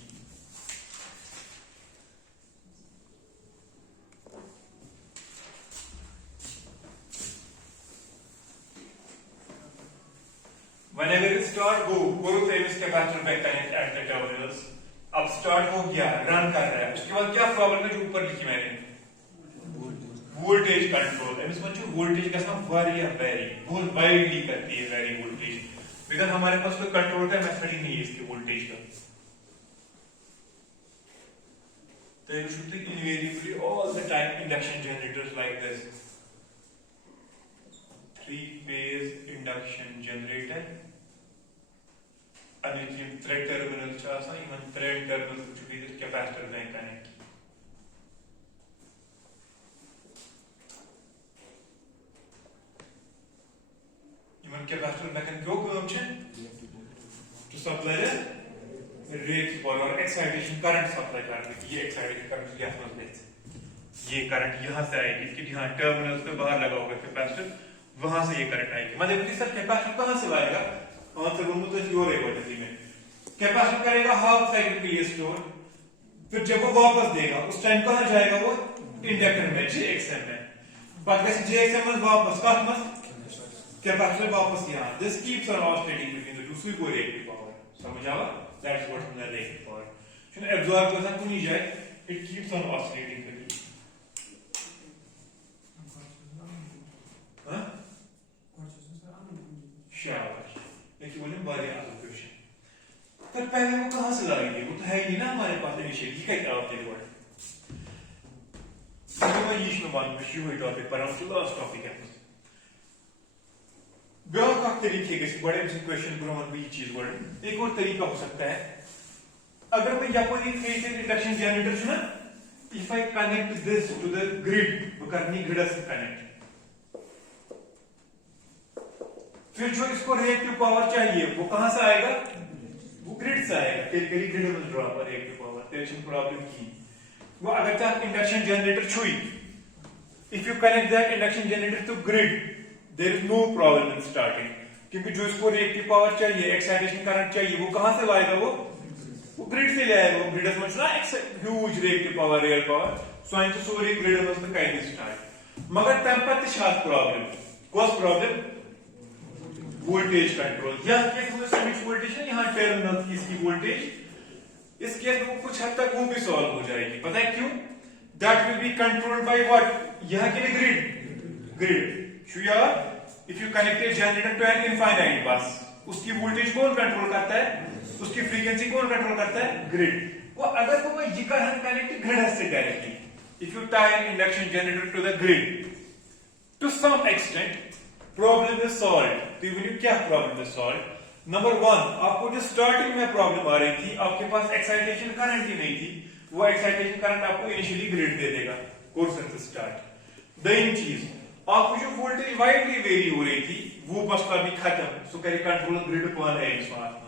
Whenever it start go to famous capacitor bank connect at the terminals. अब start हो गया, run कर रहा है, उसके बाद क्या problem है जो ऊपर लिखी मैंने, वोल्टेज कंट्रोल। एमएस बच्चों वोल्टेज का सम वेरी बहुत वाइडली करती है वेरी वोल्टेज, बिकॉज हमारे पास कोई कंट्रोल का मेथड ही नहीं है इसके वोल्टेज का। तो you should think invariably all the time induction generators like this, 3-phase induction generator, and in thread terminal chasa, even thread terminal which will be the capacitor bank connect. Even capacitor bank can go to supply the rate for or excitation current supply करने की। ये excitation current क्या समझते हैं? ये current यहाँ से आएगी कि यहाँ टर्मिनल्स पे बाहर लगा होगा कैपेसिटर, वहां से ये करंट आएगी। मतलब कि सर कैपेसिटर कहाँ से लाएगा? आंसर बोलूं तो स्टोर है वजह में कैपेसिटर करेगा हाफ साइकिल के लिए स्टोर, फिर जब वो वापस देगा उस टाइम कहाँ जाएगा वो इंडक्टर में जेएक्सएम में, बाद में जेएक्सएम में वापस कहाँ मत कैपेसिटर वापस यहाँ। This keeps on oscillating between the two, सुई को रिएक्टिव पावर समझ आवा, that's what the reactive power should absorb करना को नहीं जाए, इट कीप्स ऑन ऑसिलेटिंग। हां शाबाश, देखिए बोले बारी आगे क्वेश्चन। पर पहले वो कहां से लाएंगे, वो तो है ही ना हमारे पास इनिशियली का क्या होता है वर्ड। तो मैं ये में बात में हुई टॉपिक पर हम लास्ट टॉपिक है ब्याह का तरीके के बड़े से क्वेश्चन पर हम भी चीज वर्ड। एक और तरीका हो सकता है, अगर मैं यहाँ पर एक इंडक्शन जनरेटर है ना, if I connect this to the grid, वो करनी ग्रिड से कनेक्ट, फिर जो इसको रिएक्टिव पावर चाहिए वो कहां से आएगा, वो ग्रिड से आएगा। टिपिकली ग्रिड में ड्रॉ पर रिएक्टिव पावर टेंशन प्रॉब्लम की वो अगर चाहे इंडक्शन जनरेटर छुई, if you connect that induction generator to grid there is no problem in starting, क्योंकि जो इसको रिएक्टिव पावर चाहिए एक्साइटेशन करंट चाहिए वो कहां से लाएगा, वो ग्रिड से ले आएगा। वो ग्रिड में ना huge reactive power real power so in sorry grid में कहीं स्टार्ट, मगर तब पर शायद problem cause problem voltage control. यह केस में स्विच वोल्टेज है, यहाँ टर्मिनल की इसकी वोल्टेज, इस केस में कुछ हद तक वो भी सॉल्व हो जाएगी। पता है क्यों? That will be controlled by what, यहाँ के लिए ग्रिड शुया। If you connect a generator to an infinite bus, उसकी वोल्टेज कौन कंट्रोल करता है, उसकी फ्रीक्वेंसी कौन कंट्रोल करता है, ग्रिड। वो अगर तो मैं ये कनेक्ट ग्रिड से directly, if you tie an induction generator to the grid to some extent problem is solved. तो ये क्या प्रॉब्लम इज सॉल्व्ड? नंबर 1, आपको जो स्टार्टिंग में प्रॉब्लम आ रही थी, आपके पास एक्साइटेशन करंट ही नहीं थी, वो एक्साइटेशन करंट आपको इनिशियली ग्रिड दे देगा कोर्स से स्टार्ट। दोयम चीज आप जो वोल्टेज वाइडली वेरी हो रही थी वो मसला भी खत्म सो करे कंट्रोल ग्रिड पान एम्स मास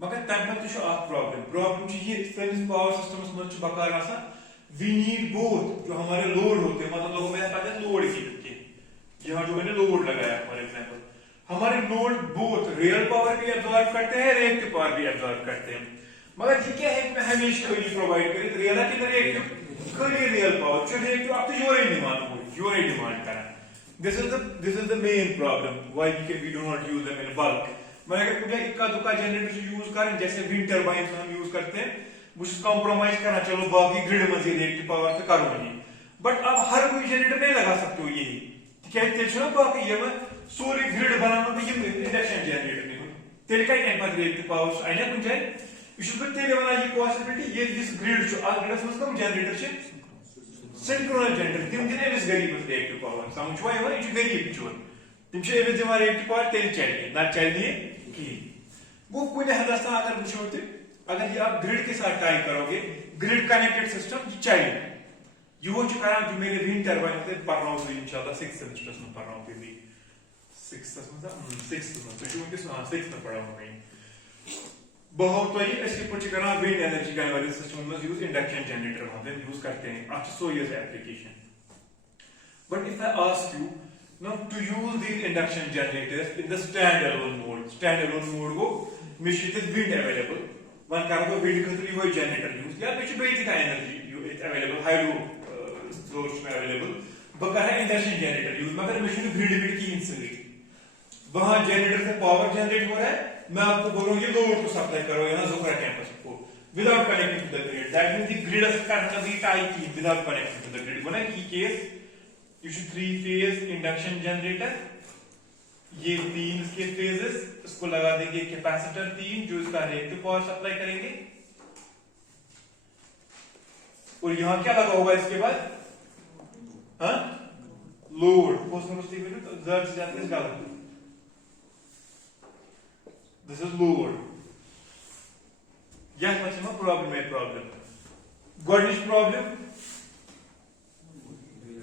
मगर तम पत प्रॉब्लम ये पावर सिस्टम्स मज बकार आसान वी नीड बोथ जो हमारे लोड होते हैं मतलब लोगों में पता है लोड की यहाँ जो मैंने लोड लगाया फॉर एग्जांपल हमारे लोड बोथ रियल पावर भी एब्जॉर्ब करते हैं रिएक्टिव पावर भी एब्जॉर्ब करते हैं मगर ये क्या है कि हमेशा खाली प्रोवाइड करे रियल की रिएक्टिव खाली रियल पावर जो रिएक्टिव आप तो योर डिमांड करा this is the main problem why we do not use them in bulk मैं अगर कुछ इक्का दुक्का जनरेटर यूज करें जैसे विंड टरबाइन हम यूज करते हैं मुझे कॉम्प्रोमाइज करना चलो बाकी ग्रिड में रिएक्टिव पावर तो करो नहीं बट अब हर कोई जनरेटर नहीं लगा सकते हो यही क्या तेल बाकी ये सोरी ग्रिड बनाना तो ये इंडक्शन जनरेटर तेल क्या रिएक्टिव पावर आने कुछ जाए तेल वन ये पॉसिबिलिटी ये ग्रिड ग्रिडस मज कम जनरेटर सिंक्रोनस जनरेटर तम दिन अमिस गरीबस रिएक्टिव पावर समझ ये गरीब चोर तम दिवान रिएक्टिव पावर तेल चल ना चल वो कुछ हदस अगर वो अगर ये आप ग्रिड के साथ टाई करोगे ग्रिड कनेक्टेड सिस्टम ये चले यो जो मेरे विंड टरबाइन होते पढ़ना इंशाल्लाह 6th सेमेस्टर में पढ़ना होते भी 6th में पढ़ा मैं बहुत तो ये ऐसे कुछ करना विंड एनर्जी कन्वर्जन सिस्टम में यूज इंडक्शन जनरेटर हम यूज करते हैं after so years application but if I ask you now to use these induction generators in the standalone mode go machine is wind available one karo wind khatri wo generator use ya which be the energy it available hydro source में available बकर है induction generator use मगर machine grid की insulate वहां generator से power generate हो रहा है मैं आपको बोलूंगा ये लोड को सप्लाई करो यहाँ जोकरा कैंपस को without connecting to the grid that means the grid का कभी टाई की without connecting to the grid बना की case you should 3 phase induction generator ये 3 इसके phases इसको लगा देंगे कैपेसिटर 3 जो इसका रिएक्टिव पावर सप्लाई करेंगे और यहां क्या लगा होगा इसके बाद हाँ लोड पोस्टमोस्टिक तो जर्ज जाते हैं गलत दिस इज लोड यह मतलब प्रॉब्लम गॉडनिश प्रॉब्लम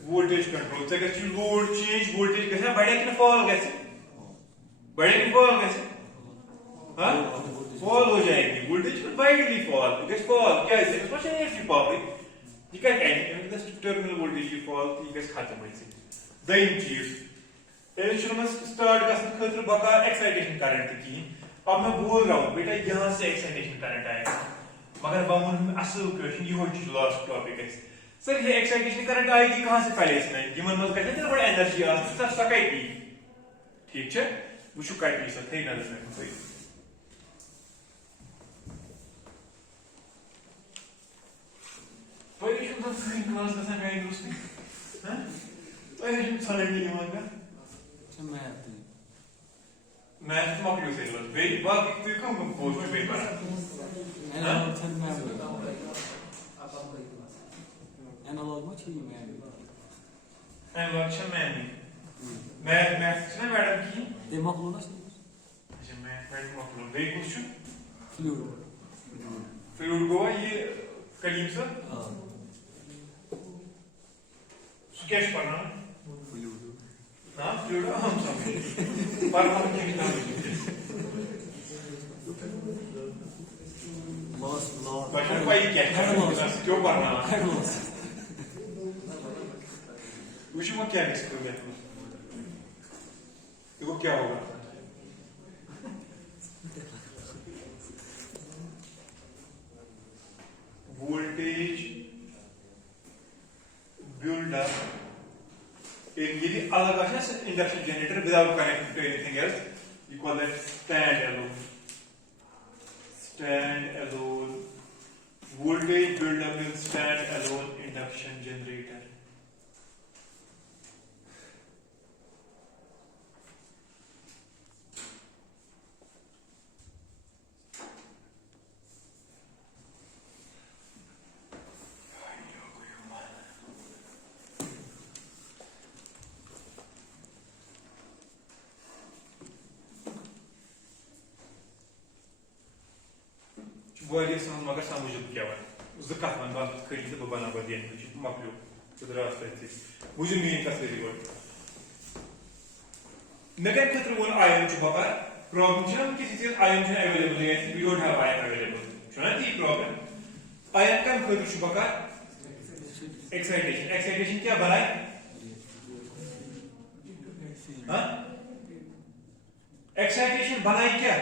वोल्टेज कंट्रोल से अगर लोड चेंज वोल्टेज कैसे बढ़े कि फॉल कैसे बढ़े कि फॉल कैसे हाँ फॉल हो जाएगी voltage widely fall because fall क्या है इसमें कुछ नहीं है पावर ये क्या है द टर्मिनल वोल्टेज की फॉल ये कैसे खत्म हो जाए दोयम चीज इलेक्ट्रॉन स्टार्ट का खतर बका एक्साइटेशन करंट की अब मैं बोल रहा हूं बेटा यहां से एक्साइटेशन करंट आएगा मगर बामुन असल क्वेश्चन ये हो लास्ट टॉपिक है सर ये एक्साइटेशन करंट आएगी कहां से पहले इसमें यमन मत कहते हैं बड़ा एनर्जी आ सब सकाई पी ठीक है वो शु काई पी सकते हैं नजर में कोई पहले शुद्ध स्क्रीन क्लास का समय दोस्त हैं पहले शुद्ध साले नहीं होगा अच्छा मैं तो मॉक यूज कर वे बाकी तू कौन पोस्ट पे पर एनालॉग में चाहिए मैं एनालॉग छ मैं छ मैडम की ते मखलो ना अच्छा मैं मखलो वे कुछ फ्लूइड गोवा ये कलीम सर स्केच पढ़ना फ्लूइड ना फ्लूइड हम समझ पर हम क्या समझ लॉस बचन भाई क्या क्यों पढ़ना मुझे क्या एक्सपेरिमेंट देखो क्या होगा वोल्टेज बिल्ड अप ये भी अलग है induction generator without connecting to anything else you call that stand alone voltage build up in stand alone induction generator वारिया समझ मगर समझ क्या हुआ ज़ कथ मन बात करी तो बना बदियन कुछ मकलो बुझो मीन कस रिकॉर्ड मेकन खतर वन आयन छु बका प्रॉब्लम छु किसी चीज आयन छु अवेलेबल है वी डोंट हैव आयन अवेलेबल छु ना ती प्रॉब्लम आयन कम खतर छु बका एक्साइटेशन क्या बनाए हां एक्साइटेशन बनाए क्या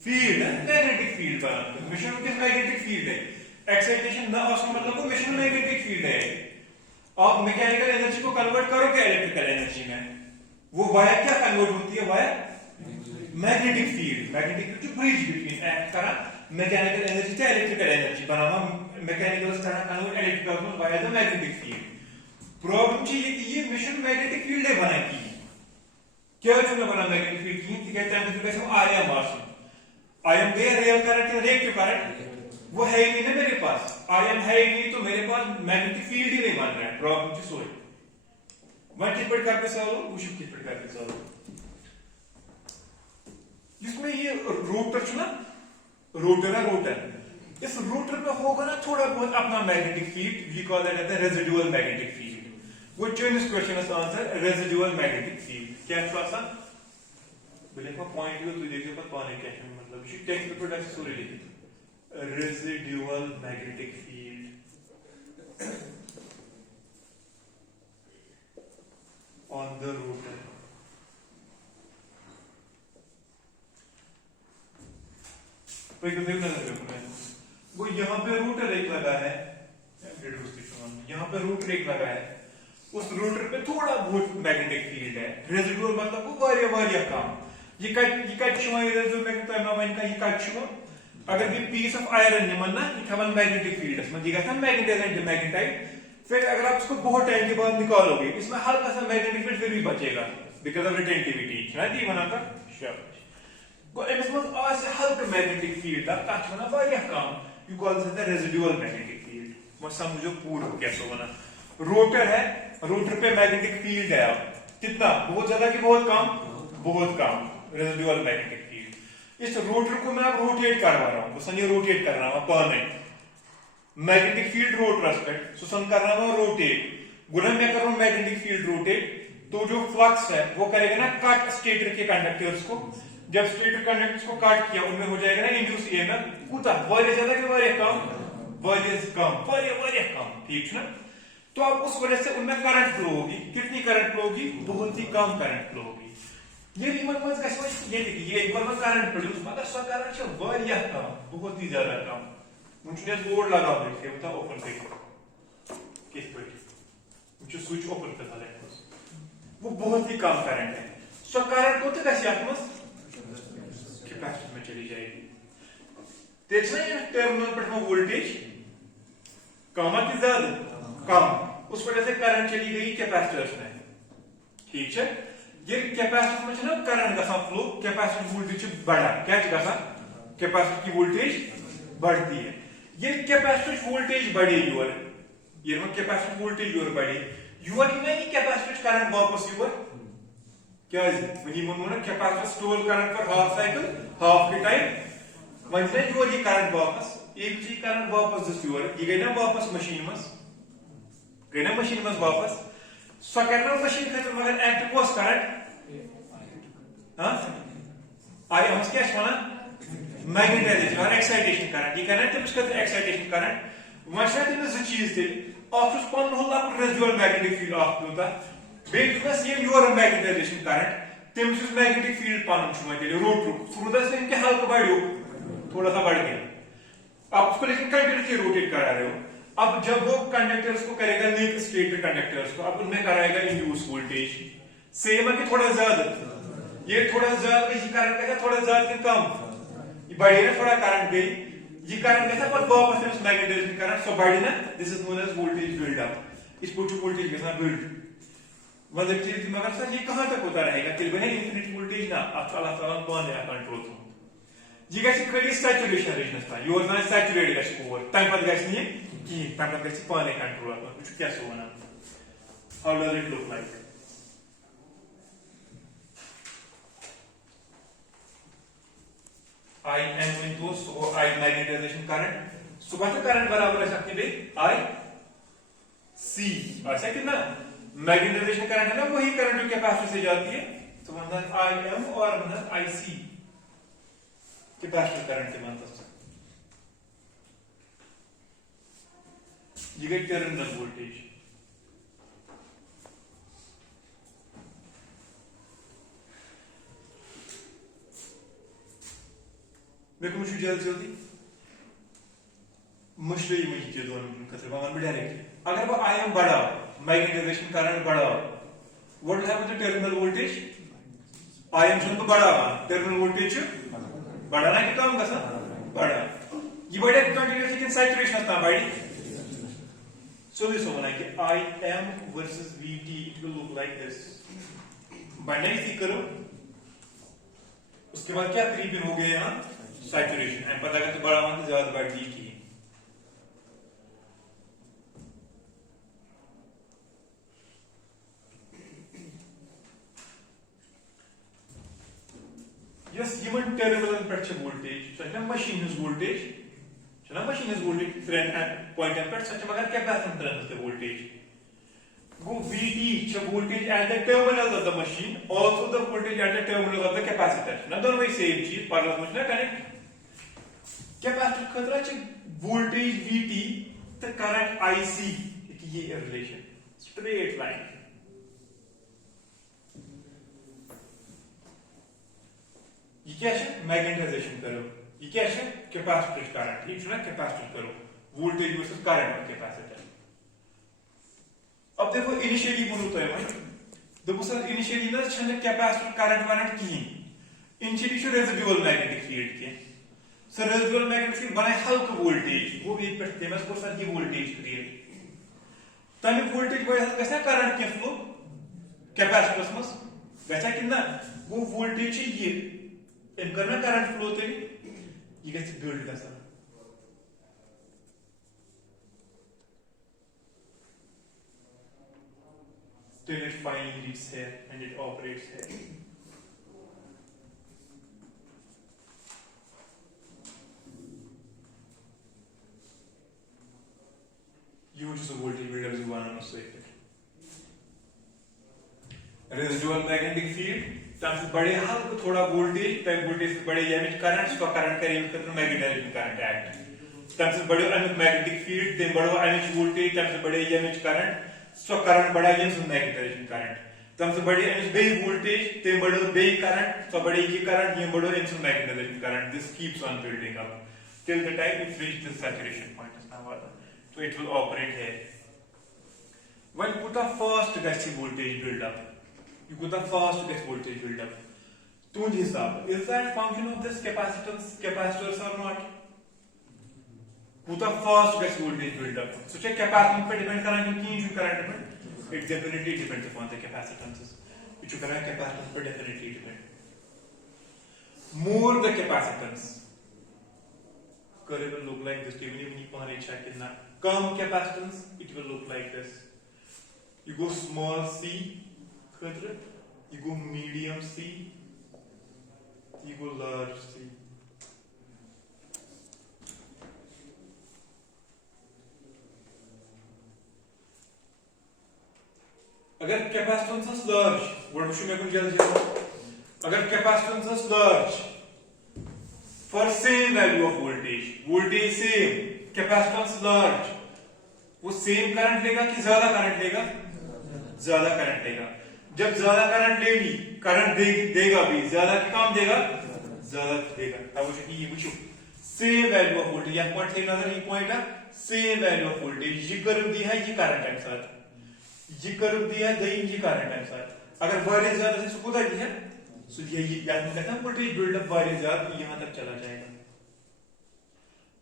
फील्ड मैग्नेटिक फील्ड बना मिशन किस मैग्नेटिक फील्ड है एक्साइटेशन ना उसका मतलब वो मिशन मैग्नेटिक फील्ड है आप मैकेनिकल एनर्जी को कन्वर्ट करोगे इलेक्ट्रिकल एनर्जी में वो वाया क्या कन्वर्ट होती है वाया मैग्नेटिक फील्ड जो ब्रिज बिटवीन एक्ट करा मैकेनिकल एनर्जी से इलेक्ट्रिकल एनर्जी बनाना मैकेनिकल तरह कन्वर्ट इलेक्ट्रिकल में via the magnetic field problem चाहिए कि ये मिशन मैग्नेटिक फील्ड है बनाई की क्या चुना बना मैग्नेटिक फील्ड की कहते हैं कि हम आया मास आयन गए रियल करंट या रिएक्टिव करंट वो है ही नहीं ना मेरे पास आयन है ही नहीं तो मेरे पास मैग्नेटिक फील्ड ही नहीं मान रहा है प्रॉब्लम की सोच मैं कितने करके सॉल्व वो कितने करके सॉल्व इसमें ये रोटर ना रोटर इस रोटर में होगा ना थोड़ा बहुत अपना magnetic field we call that as residual magnetic field वो change question is answer residual magnetic field क्या है आसान बोले को पॉइंट को तू देखियो पर पाने क्या है मतलब ये टेक्स्ट पेपर डायरेक्ट स्टोरी लिखी residual magnetic field on the rotor वो यहाँ पे रूटर एक लगा है यहाँ पे रूटर एक लगा है उस रूटर पे थोड़ा बहुत मैग्नेटिक फील्ड है रेसिडुअल मतलब वो वारिया काम ये कट रेसिडुअल मैग्नेटिक का अगर भी पीस ऑफ आयरन निमन ना ये मैग्नेटिक फील्ड में दिखा मैग्नेटाइज एंड डिमैग्नेटाइज फिर अगर आप इसको बहुत टाइम के बाद निकालोगे इसमें हल्का सा मैग्नेटिक फील्ड फिर भी बचेगा बिकॉज ऑफ रिटेंटिविटी ना दी बना था शाबाश को इसमें आज से हल्का मैग्नेटिक फील्ड दा टच बना वारिया काम you call this the residual magnetic field मत समझो पूरा कैसे बना रोटर है रोटर पे मैग्नेटिक फील्ड है कितना बहुत ज्यादा कि बहुत कम रेसिडुअल मैग्नेटिक इस रोटर को मैं अब रोटेट करवा रहा हूं सन ये रोटेट कर रहा हूं permanent magnetic field rotor aspect so सन कर रहा हूं रोटेट गुना मैं कर रहा हूं मैग्नेटिक फील्ड रोटेट तो जो फ्लक्स है वो करेगा ना कट स्टेटर के कंडक्टर्स को जब स्टेटर कंडक्टर्स को कट किया उनमें हो जाएगा ना इंड्यूस ईएमएफ कुता वारिया ज्यादा कि वारिया कम ठीक है ना तो अब उस वजह से उनमें करंट फ्लो होगी कितनी करंट फ्लो होगी बहुत ही कम करंट फ्लो होगी ये रिमन मत कैसे ये देखिए ये एक बार में करंट प्रोड्यूस मगर सो करंट है वारिया कम बहुत ही ज्यादा कम मुझे बोर्ड लगा हुआ है बता ओपन करिए किस पर मुझे स्विच ओपन करना है वो बहुत ही कम करंट है सो करंट को तो कैसे आत्मस कैपेसिटर में चली जाएगी देखना ये टर्मिनल पर वोल्टेज कम की ज्यादा कम उस वजह से करंट चली गई कैपेसिटर्स में ठीक है ये कैपेसिटर में ना करंट का फ्लो कैपेसिटर वोल्टेज बढ़ा क्या गसा कैपेसिटर की वोल्टेज बढ़ती है ये कैपेसिटर वोल्टेज बढ़े योर ये में कैपेसिटर वोल्टेज योर बढ़े योर में ही कैपेसिटर करंट वापस योर क्या है वही मन कैपेसिटर स्टोर करंट पर हाफ साइकिल हाफ के टाइम वंदे योर ये करंट वापस एक जी करंट वापस दिस योर ये गई ना वापस मशीन में वापस सो करना मशीन खतर मगर एक्ट कोस करंट हां आई हम क्या छना मैग्नेटाइजेशन और एक्साइटेशन करंट ये करंट तब उसका एक्साइटेशन करंट वशा दिन ज चीज थे ऑफिस पन होला रेसिडुअल मैग्नेटिक फील्ड ऑफ होता बेस ये योर मैग्नेटाइजेशन करंट तम से मैग्नेटिक फील्ड पन छुमा के रोटर थ्रू द से इनके हल्का बढ़ो थोड़ा सा बढ़ गया आप उसको लेकिन कंटिन्यूसली रोटेट करा रहे हो अब जब वो कंडक्टर्स को करेगा लिंक स्टेटर कंडक्टर्स को अब उनमें कराएगा इंड्यूस वोल्टेज सेम है कि थोड़ा ज्यादा ये थोड़ा ज्यादा इसी करंट का थोड़ा ज्यादा कि कम ये बढ़े ना थोड़ा करंट गई ये करंट कैसा पर वापस से मैग्नेटाइजेशन करंट सो बढ़े ना this is known as voltage build up इस पूछो वोल्टेज के साथ बिल्ड मतलब चीज मगर सर ये कहां तक होता रहेगा कि वह इंफिनिट वोल्टेज ना अल्लाह ताला कौन है कंट्रोल तो ये गैस खली सैचुरेशन रीजन था योर ना सैचुरेट गैस ओवर टाइम पर गैस नहीं कि टाइम पर गैस पाने कंट्रोल आता कुछ क्या सो ना how does it look like I am into so I magnetization current so what the current बराबर है सकती है I सी ऐसा कितना मैग्नेटाइजेशन करंट है ना वही करंट जो कैपेसिटर से जाती है तो मतलब आई एम और मतलब आई सी कैपेसिटर करंट के मतलब ये गई टर्मिनल वोल्टेज देखो मुझे जल्दी मुश्किल में ये दोनों खतरे वन डायरेक्टली अगर वो आई एम बढ़ा मैग्नेटाइजेशन करंट बढ़ा what will happen to terminal voltage I M तो बढ़ा टर्मिनल वोल्टेज बढ़ाना कि कम का बढ़ा ये बढ़े कंटिन्यूअसली लेकिन सैचुरेशन आता है so this होगा कि I am versus VT it will look like this बढ़ने की सीख करो उसके बाद क्या करीब हो गए यहाँ सैचुरेशन एंड पता करते बड़ा मान ज्यादा बढ़ती की यस even terminal पर voltage so machine is voltage चला machine is voltage different at point and per such मगर capacitance terminal the voltage go VT च voltage at the terminals of the machine also the voltage at the terminals of the capacitor ना दोनों में same चीज parlour में ना connect capacitor खतरा च voltage VT the current IC ये रिलेशन straight line ये क्या है मैग्नेटाइजेशन करो ये क्या है कैपेसिटर करंट ये सुना कैपेसिटर करो voltage versus current of capacitor अब देखो इनिशियली बोलूं तो है देखो सर इनिशियली ना छने कैपेसिटर करंट वारंट की इनिशियली जो रेजिडुअल मैग्नेटिक फील्ड के सर रेजिडुअल मैग्नेटिक फील्ड बनाए हल्का वोल्टेज वो भी एक पर फेमस को सर ये वोल्टेज क्रिएट तमे वोल्टेज वजह से कैसा करंट के फ्लो कैपेसिटर में वैसा कितना वो वोल्टेज ये इन करना करंट फ्लो तो ये कैसे बिल्ड का sir till it finally reaches here and it operates here use the voltage builder as one on a circuit residual magnetic field तब से बड़े हल्का थोड़ा वोल्टेज तब वोल्टेज से बड़े एमिट करंट स्व करंट का यूज करते हैं मैग्नेटाइजिंग करंट एक्ट तब से बड़े एमिट मैग्नेटिक फील्ड तब बड़ो एमिट वोल्टेज तब से बड़े एमिट करंट स्व करंट बड़ा ये मैग्नेटाइजिंग करंट तब से बड़े एमिट बे वोल्टेज तब बड़ो बे करंट स्व बड़े ये करंट ये बड़ो इनसु magnetising current this keeps on building up till the time it reaches the saturation point so it will operate here when put a first gets voltage build up you put the first gets voltage build up to hisab is that function of this capacitors or not put the first gets voltage build up so check capacitance पे depend करना कि जो current पे it definitely depends upon the capacitances which current capacitance पे definitely depend more the capacitance curve will look like this even if you want to check in that come capacitance it will look like this you go small c you go medium C, you go large C. अगर capacitance large, what should मैं कुछ जल्दी अगर capacitance large for same value of voltage same, capacitance large, वो same current लेगा कि ज्यादा current लेगा? ज्यादा करंट लेगा। जब ज्यादा करंट लेगी करंट देगा भी ज्यादा की कम देगा ज्यादा देगा अब वो ये पूछो सेम वैल्यू ऑफ वोल्टेज या पॉइंट से नजर ये पॉइंट है सेम वैल्यू ऑफ वोल्टेज ये कर्व दिया है ये करंट टाइम साथ ये कर्व दिया है दही ये करंट टाइम साथ अगर वाले ज्यादा से सुकुदा दिया सो ये याद में कहता है वोल्टेज बिल्ड अप वाले ज्यादा यहां तक चला जाएगा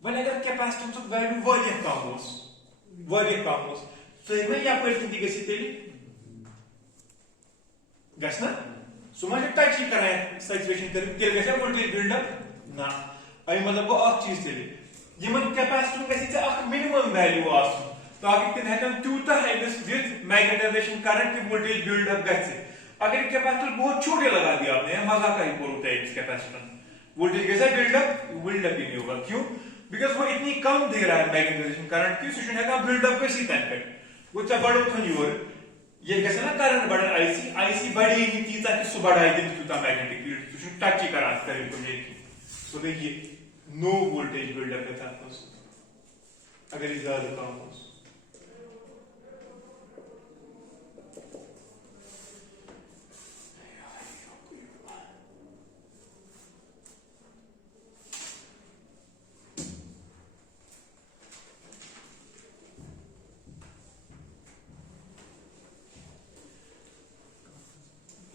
वन अगर कैपेसिटेंस ऑफ वैल्यू वाले कम हो सो एक में या पर कितनी कैसी तेरी गसना सो मुझे टच ही कराए सैचुरेशन कर तेरे कैसे वोल्टेज बिल्ड अप ना आई मतलब वो एक चीज चली ये मन कैपेसिटर कैसे से एक मिनिमम वैल्यू आसु ताकि किन हेतन टूटा है दिस विद मैग्नेटाइजेशन करंट की वोल्टेज बिल्ड अप गसे अगर कैपेसिटर बहुत छोटे लगा दिया आपने मजाक ही होता है इस कैपेसिटर वोल्टेज कैसे बिल्ड अप ही नहीं होगा क्यों बिकॉज़ वो इतनी कम दे रहा है मैग्नेटाइजेशन करंट की सिचुएशन है का बिल्ड अप कैसे तक वो चा बड़ो थन योर ये गसे ना करंट बढ़ आईसी बढ़ी नहीं तीता कि सु बढ़ाई दिन तुता मैग्नेटिक फील्ड तुझे टच ही करा करे को ये सो देखिए नो वोल्टेज बिल्डअप है ताकस अगर ये ज्यादा काम हो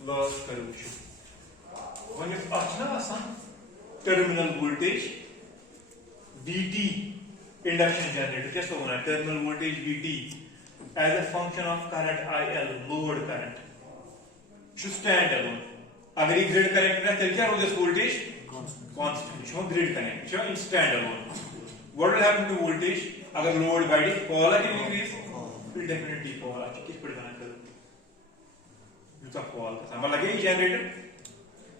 लॉस करू वन इफ अच्छा आसान terminal voltage VT induction generator क्या सो होना terminal voltage VT as a function of current IL load current should stand alone अगर ये ग्रिड कनेक्ट ना चल क्या हो जाए voltage constant show grid connect show in stand alone what will happen to voltage अगर लोड बढ़े fall or increase will definitely fall अच्छा किस पर ध्यान करो तो फॉल का मतलब लगे जनरेटर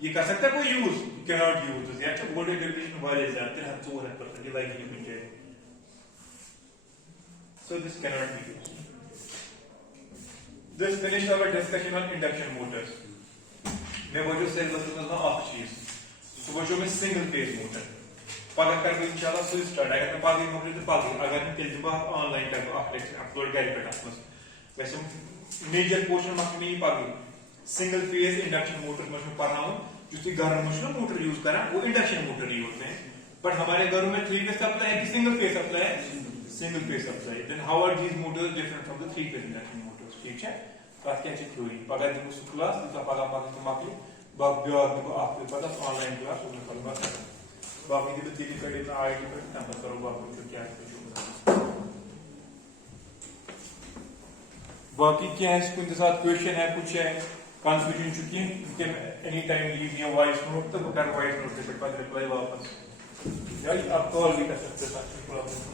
ये कर सकता है कोई यूज कैन नॉट यूज तो यार वोल्टेज रेगुलेशन वाले जाते हैं 200% like you can get so this cannot be used. This finished our discussion on induction motors. मैं वो जो से बताता हूँ आप चीज सुबह जो मैं सिंगल फेज मोटर पता कर भी इंशाल्लाह सो स्टार्ट अगर मैं पागी मोटर तो पागी अगर मैं तेज बात ऑनलाइन कर अपलोड कर बेटा वैसे मेजर पोर्शन मत नहीं Pagi single phase induction motor में पढ़ा हूं जिसकी घर में मोटर यूज करा वो इंडक्शन मोटर ही होते हैं बट हमारे घरों में 3 फेज सप्लाई है कि सिंगल फेज सप्लाई है single phase supply then how are these motors different from the 3 phase induction motors ठीक है तो आज क्या चीज थ्योरी पगा दिन क्लास तो पगा पगा तो मापली बाप ब्याग को आपको पता ऑनलाइन क्लास उसमें पढ़वा बाकी की तो चीजें कड़ी में आईटी पर नंबर करो बाप को क्या है बाकी क्या है इसके साथ क्वेश्चन है कुछ है कंफ्यूजन चुकी है you can anytime leave me a voice note तो कर voice note पे रिप्लाई वापस यार आप कॉल भी कर सकते हैं